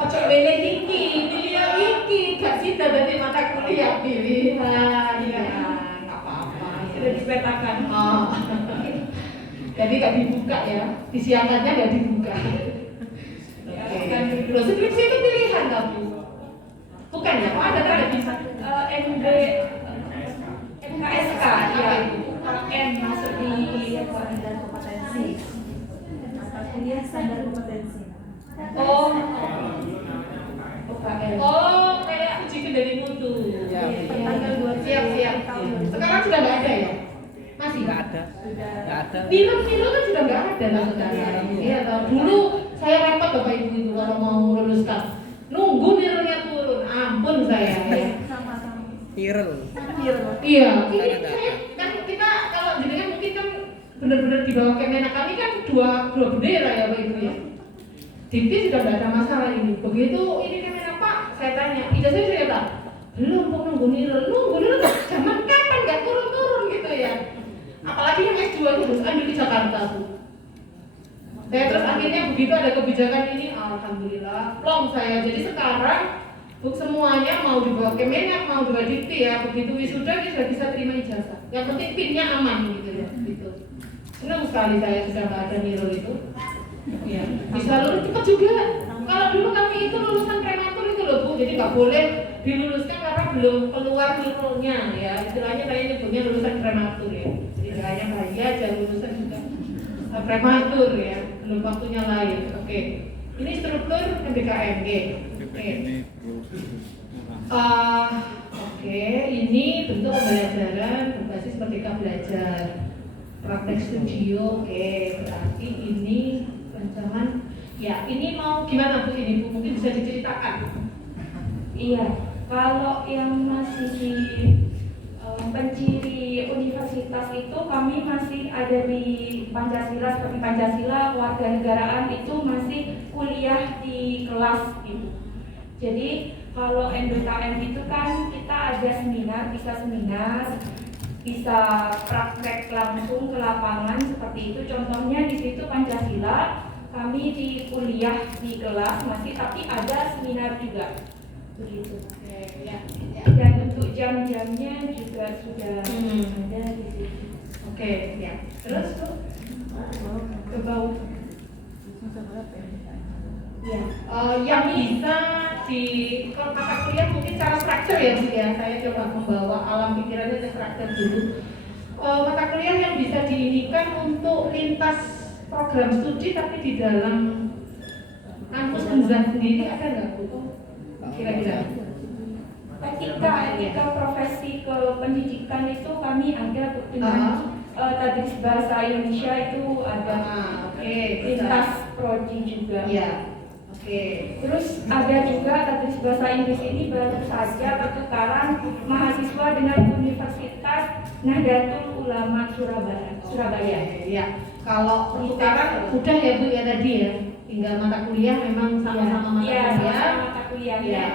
Ojo milih iki, pilih yang iki, gak sida dari mata kuliah pilihan. Ya, enggak apa-apa. Sudah dipetakan. Oh. Jadi gak dibuka ya. Disiapkannya gak dibuka. Oke. Loh, skripsi itu pilihan tapi bukan ya? Oh ada tanda bisa MKSK ya M masuk di standar kompetensi. Kuliah standar kompetensi. Oh kayak uji kendali mutu. Tanggal 2 Siap. Sekarang sudah nggak ada ya? Masih nggak ada. Nilo kan sudah nggak ada lah sekarang. Iya tahu. Dulu saya repot bapak ibu itu kalau mau meluluskan. Nunggu nilainya turun, ampun saya. Viral. Iya, ini saya kan kita kalau jadi kan mungkin kan benar-benar di bawah Kemenak kami kan dua bendera ya Pak Ibu ya. Dikti sudah nggak ada masalah ini. Begitu ini Kemenak Pak, saya tanya, ijazah saya tak belum kok nunggu nilai zaman kapan nggak turun-turun gitu ya. Apalagi yang S2 itu harus ambil di Jakarta tuh. Terus akhirnya begitu ada kebijakan ini, alhamdulillah, plong saya. Jadi sekarang semuanya mau dibawa Kemenak, mau dibawa Dikti ya. Begitu wisuda kita sudah bisa terima ijazah. Yang penting pinnya aman gitu ya. Gitu. Senang sekali saya sudah nggak ada nilo itu. Ya, bisa lulus cepat juga. Kalau dulu kami itu lulusan prematur itu loh bu, jadi nggak boleh diluluskan karena belum keluar nilonya ya. Istilahnya kayak nyebutnya lulusan prematur ya. Jadi nggak hanya bayi aja lulusan juga prematur ya. Belum waktunya lain. Oke. Ini struktur MBKM. Oke, ini bentuk pembelajaran berbasis Merdeka Belajar. Praktek studio. Oke, berarti ini rancangan. Ya, ini mau gimana Bu ini Bu? Mungkin bisa diceritakan. Iya, kalau yang masih di penciri universitas itu kami masih ada di Pancasila, seperti Pancasila, kewarganegaraan itu masih kuliah di kelas gitu. Jadi kalau NBKM itu kan kita ada seminar, bisa praktek langsung ke lapangan seperti itu. Contohnya di situ Pancasila, kami di kuliah di kelas masih, tapi ada seminar juga begitu. Dan untuk jam-jamnya juga sudah ada di situ. Oke, ya. Terus tuh ke bawah. Ya. Yang bisa di kalau mata kuliah mungkin cara struktur ya Bu ya. Saya coba membawa alam pikirannya ke struktur dulu. Mata kuliah yang bisa diinikan untuk lintas program studi tapi di dalam kampus Unzah sendiri ada nggak Bu? Kira-kira? Etika profesi kependidikan itu kami ada dengan tadris bahasa Indonesia itu ada. Oke, Lintas prodi juga. Iya. Oke. Terus ada juga tadris bahasa Inggris ini baru saja pertukaran mahasiswa dengan Universitas Nahdlatul Ulama Surabaya. Iya. Kalau pertukaran udah ya Bu ya tadi ya. Tinggal mata kuliah memang sama-sama mata Iya, kuliah. sama mata kuliahnya. Iya.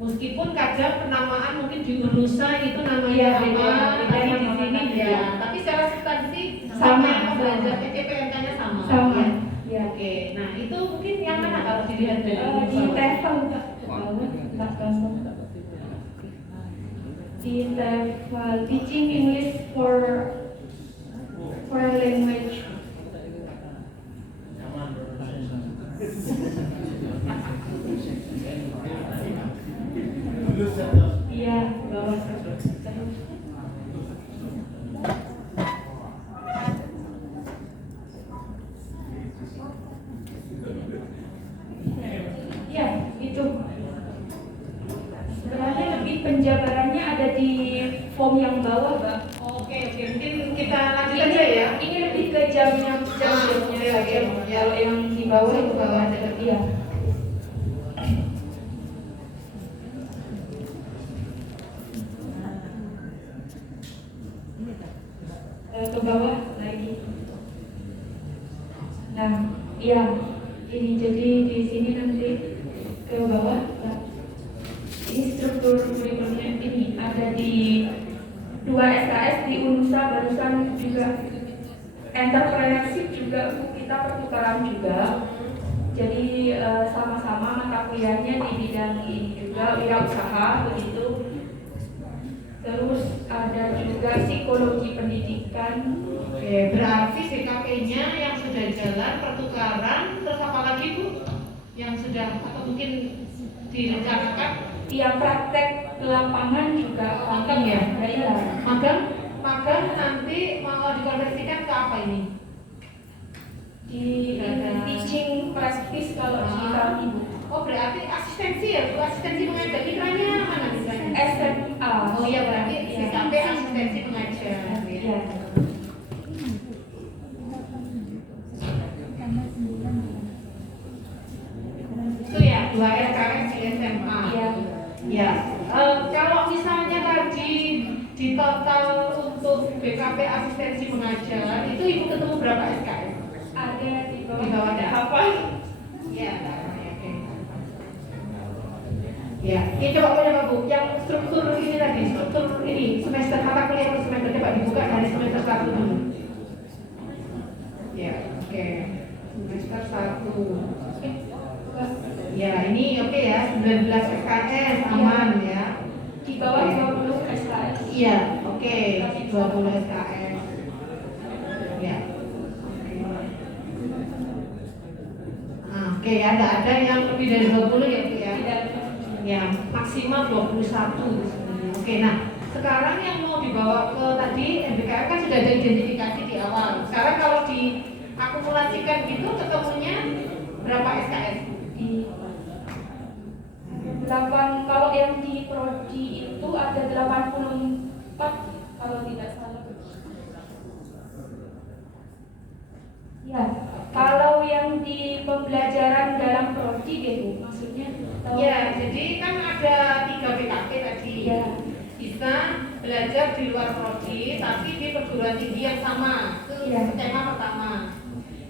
Meskipun kadang penamaan mungkin di Unusa itu namanya Iya, sama, beda tapi di nama sini mata ya. kuliah. Tapi secara substansi Sama. belajar PTPMK-nya sama. Sama. Ya. Ya. Oke, nah itu mungkin yang mana kalau dilihat dari Di TEFL tak gampang. Di TEFL Teaching English for Foreign Language. Iya, bawah. Ya, itu. Sebenarnya lebih penjabarannya ada di form yang bawah, Mbak. Oke, mungkin kita lanjut aja ya. Ini lebih ke jam-jamnya Oke. saja. Ya. Kalau yang di bawah itu Bawah ada. ada. Iya. Ke bawah lagi. Nah, iya. Ini jadi di sini nanti ke bawah. Nah, ini struktur kurikulumnya ini ada di 2 SKS di Unusa barusan juga entrepreneurship juga kita pertukaran juga. Jadi sama-sama mata kuliahnya di bidang ini juga wirausaha begitu. Terus ada juga psikologi pendidikan. Oke, berarti CKP-nya yang sudah jalan pertukaran, terus apa lagi Bu? Yang sudah atau mungkin direncanakan? Yang praktek ke lapangan juga Magang ya? Iya. Magang nanti mau dikonversikan ke apa ini? Di teaching practice kalau di kami. Oh berarti asistensi ya Bu? Asistensi mengajar mitranya mana mitranya? SMA. Oh iya berarti Iya. CKP asistensi mengajar. Iya. Itu ya 2 SKS di SMA. Iya. Ya, kalau misalnya tadi di total untuk BKP asistensi mengajar itu Ibu ketemu berapa SKS? Ada di Di bawah ada apa? Ya, oke. Ya, ini coba Bu, yang struktur ini tadi, struktur ini semester mata kuliah per semester coba dibuka dari semester 1 dulu. Ya, oke. Semester 1. Ya, ini oke ya, 19 SKS aman ya. Di bawah 20 SKS. Iya, oke, 20 SKS. Ya. Oke, ada yang lebih dari 20 ya Bu ya. Tidak. Ya, maksimal 21. Oke, nah sekarang yang mau dibawa ke tadi NBKM kan sudah ada identifikasi di awal. Sekarang kalau diakumulasikan gitu ketemunya berapa SKS? Di 8, kalau yang di prodi itu ada 84 kalau tidak salah. Ya, kalau yang di pembelajaran dalam prodi gitu maksudnya. Ya, jadi kan ada 3 BKP tadi. Ya. Bisa belajar di luar prodi tapi di perguruan tinggi yang sama. Itu Iya. tema pertama.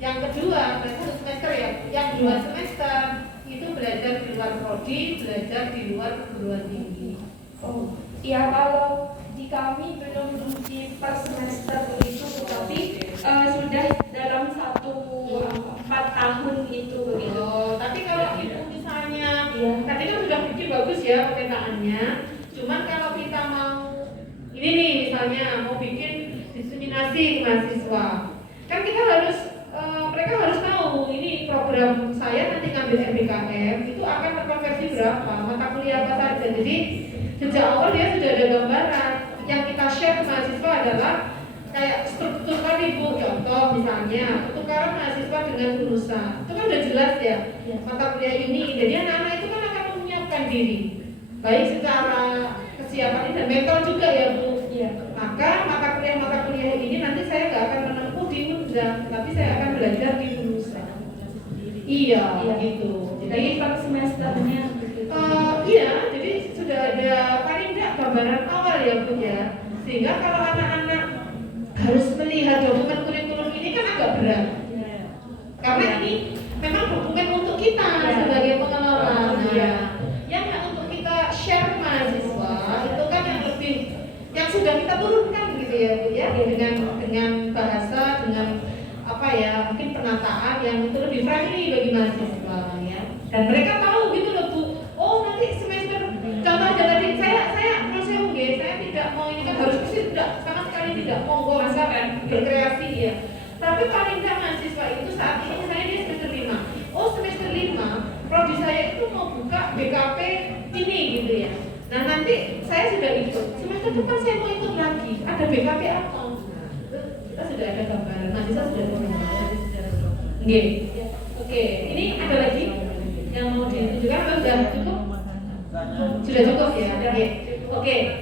Yang kedua, mereka 1 semester ya. Yang 2 semester itu belajar di luar prodi, belajar di luar perguruan tinggi. Oh, ya kalau di kami belum di per semester itu, tetapi sudah dalam 4 tahun itu begitu. Oh, tapi kalau ibu misalnya, Iya. tadi kan sudah bikin bagus ya pemetaannya. Cuman kalau kita mau, ini nih misalnya mau bikin diseminasi ke mahasiswa, kan kita harus, mereka harus tahu ini program saya nanti ngambil MBKM itu akan terkonversi berapa, mata kuliah apa saja. Jadi sejak awal dia sudah ada gambaran. Yang kita share ke mahasiswa adalah kayak struktur tadi Bu, contoh misalnya pertukaran mahasiswa dengan jurusan itu kan udah jelas ya mata kuliah ini. Jadi anak-anak itu kan akan menyiapkan diri baik secara kesiapan dan mental juga ya Bu. Maka mata kuliah ini nanti saya nggak akan menempuh di Unja, tapi saya akan belajar di jurusan. Iya. Gitu. Jadi per semesternya begitu. Iya, jadi sudah ada paling nggak gambaran awal ya Bu ya. Sehingga kalau anak-anak harus melihat dokumen kurikulum ini kan agak berat. Karena ini memang dokumen untuk kita sebagai pengelola. Yang untuk kita share ke mahasiswa itu kan yang lebih yang sudah kita turunkan gitu ya Bu ya, dengan bahasa, dengan apa ya, mungkin penataan yang itu lebih friendly bagi mahasiswa ya. Dan mereka tahu gitu loh Bu. Oh, nanti semester contoh aja tadi saya menurut saya tidak mau ini kan harus tidak sama sekali tidak mau kan berkreasi ya. Tapi paling tidak mahasiswa itu saat ini saya di semester 5. Oh, semester 5 prodi saya itu mau buka BKP ini gitu ya. Nah, nanti saya sudah ikut. Semester depan saya mau ikut lagi. Ada BKP apa? Kita sudah ada gambaran. Mahasiswa sudah ada gambaran. Oke. Ini ada lagi yang mau ditunjukkan atau sudah cukup? Sudah cukup ya. Oke.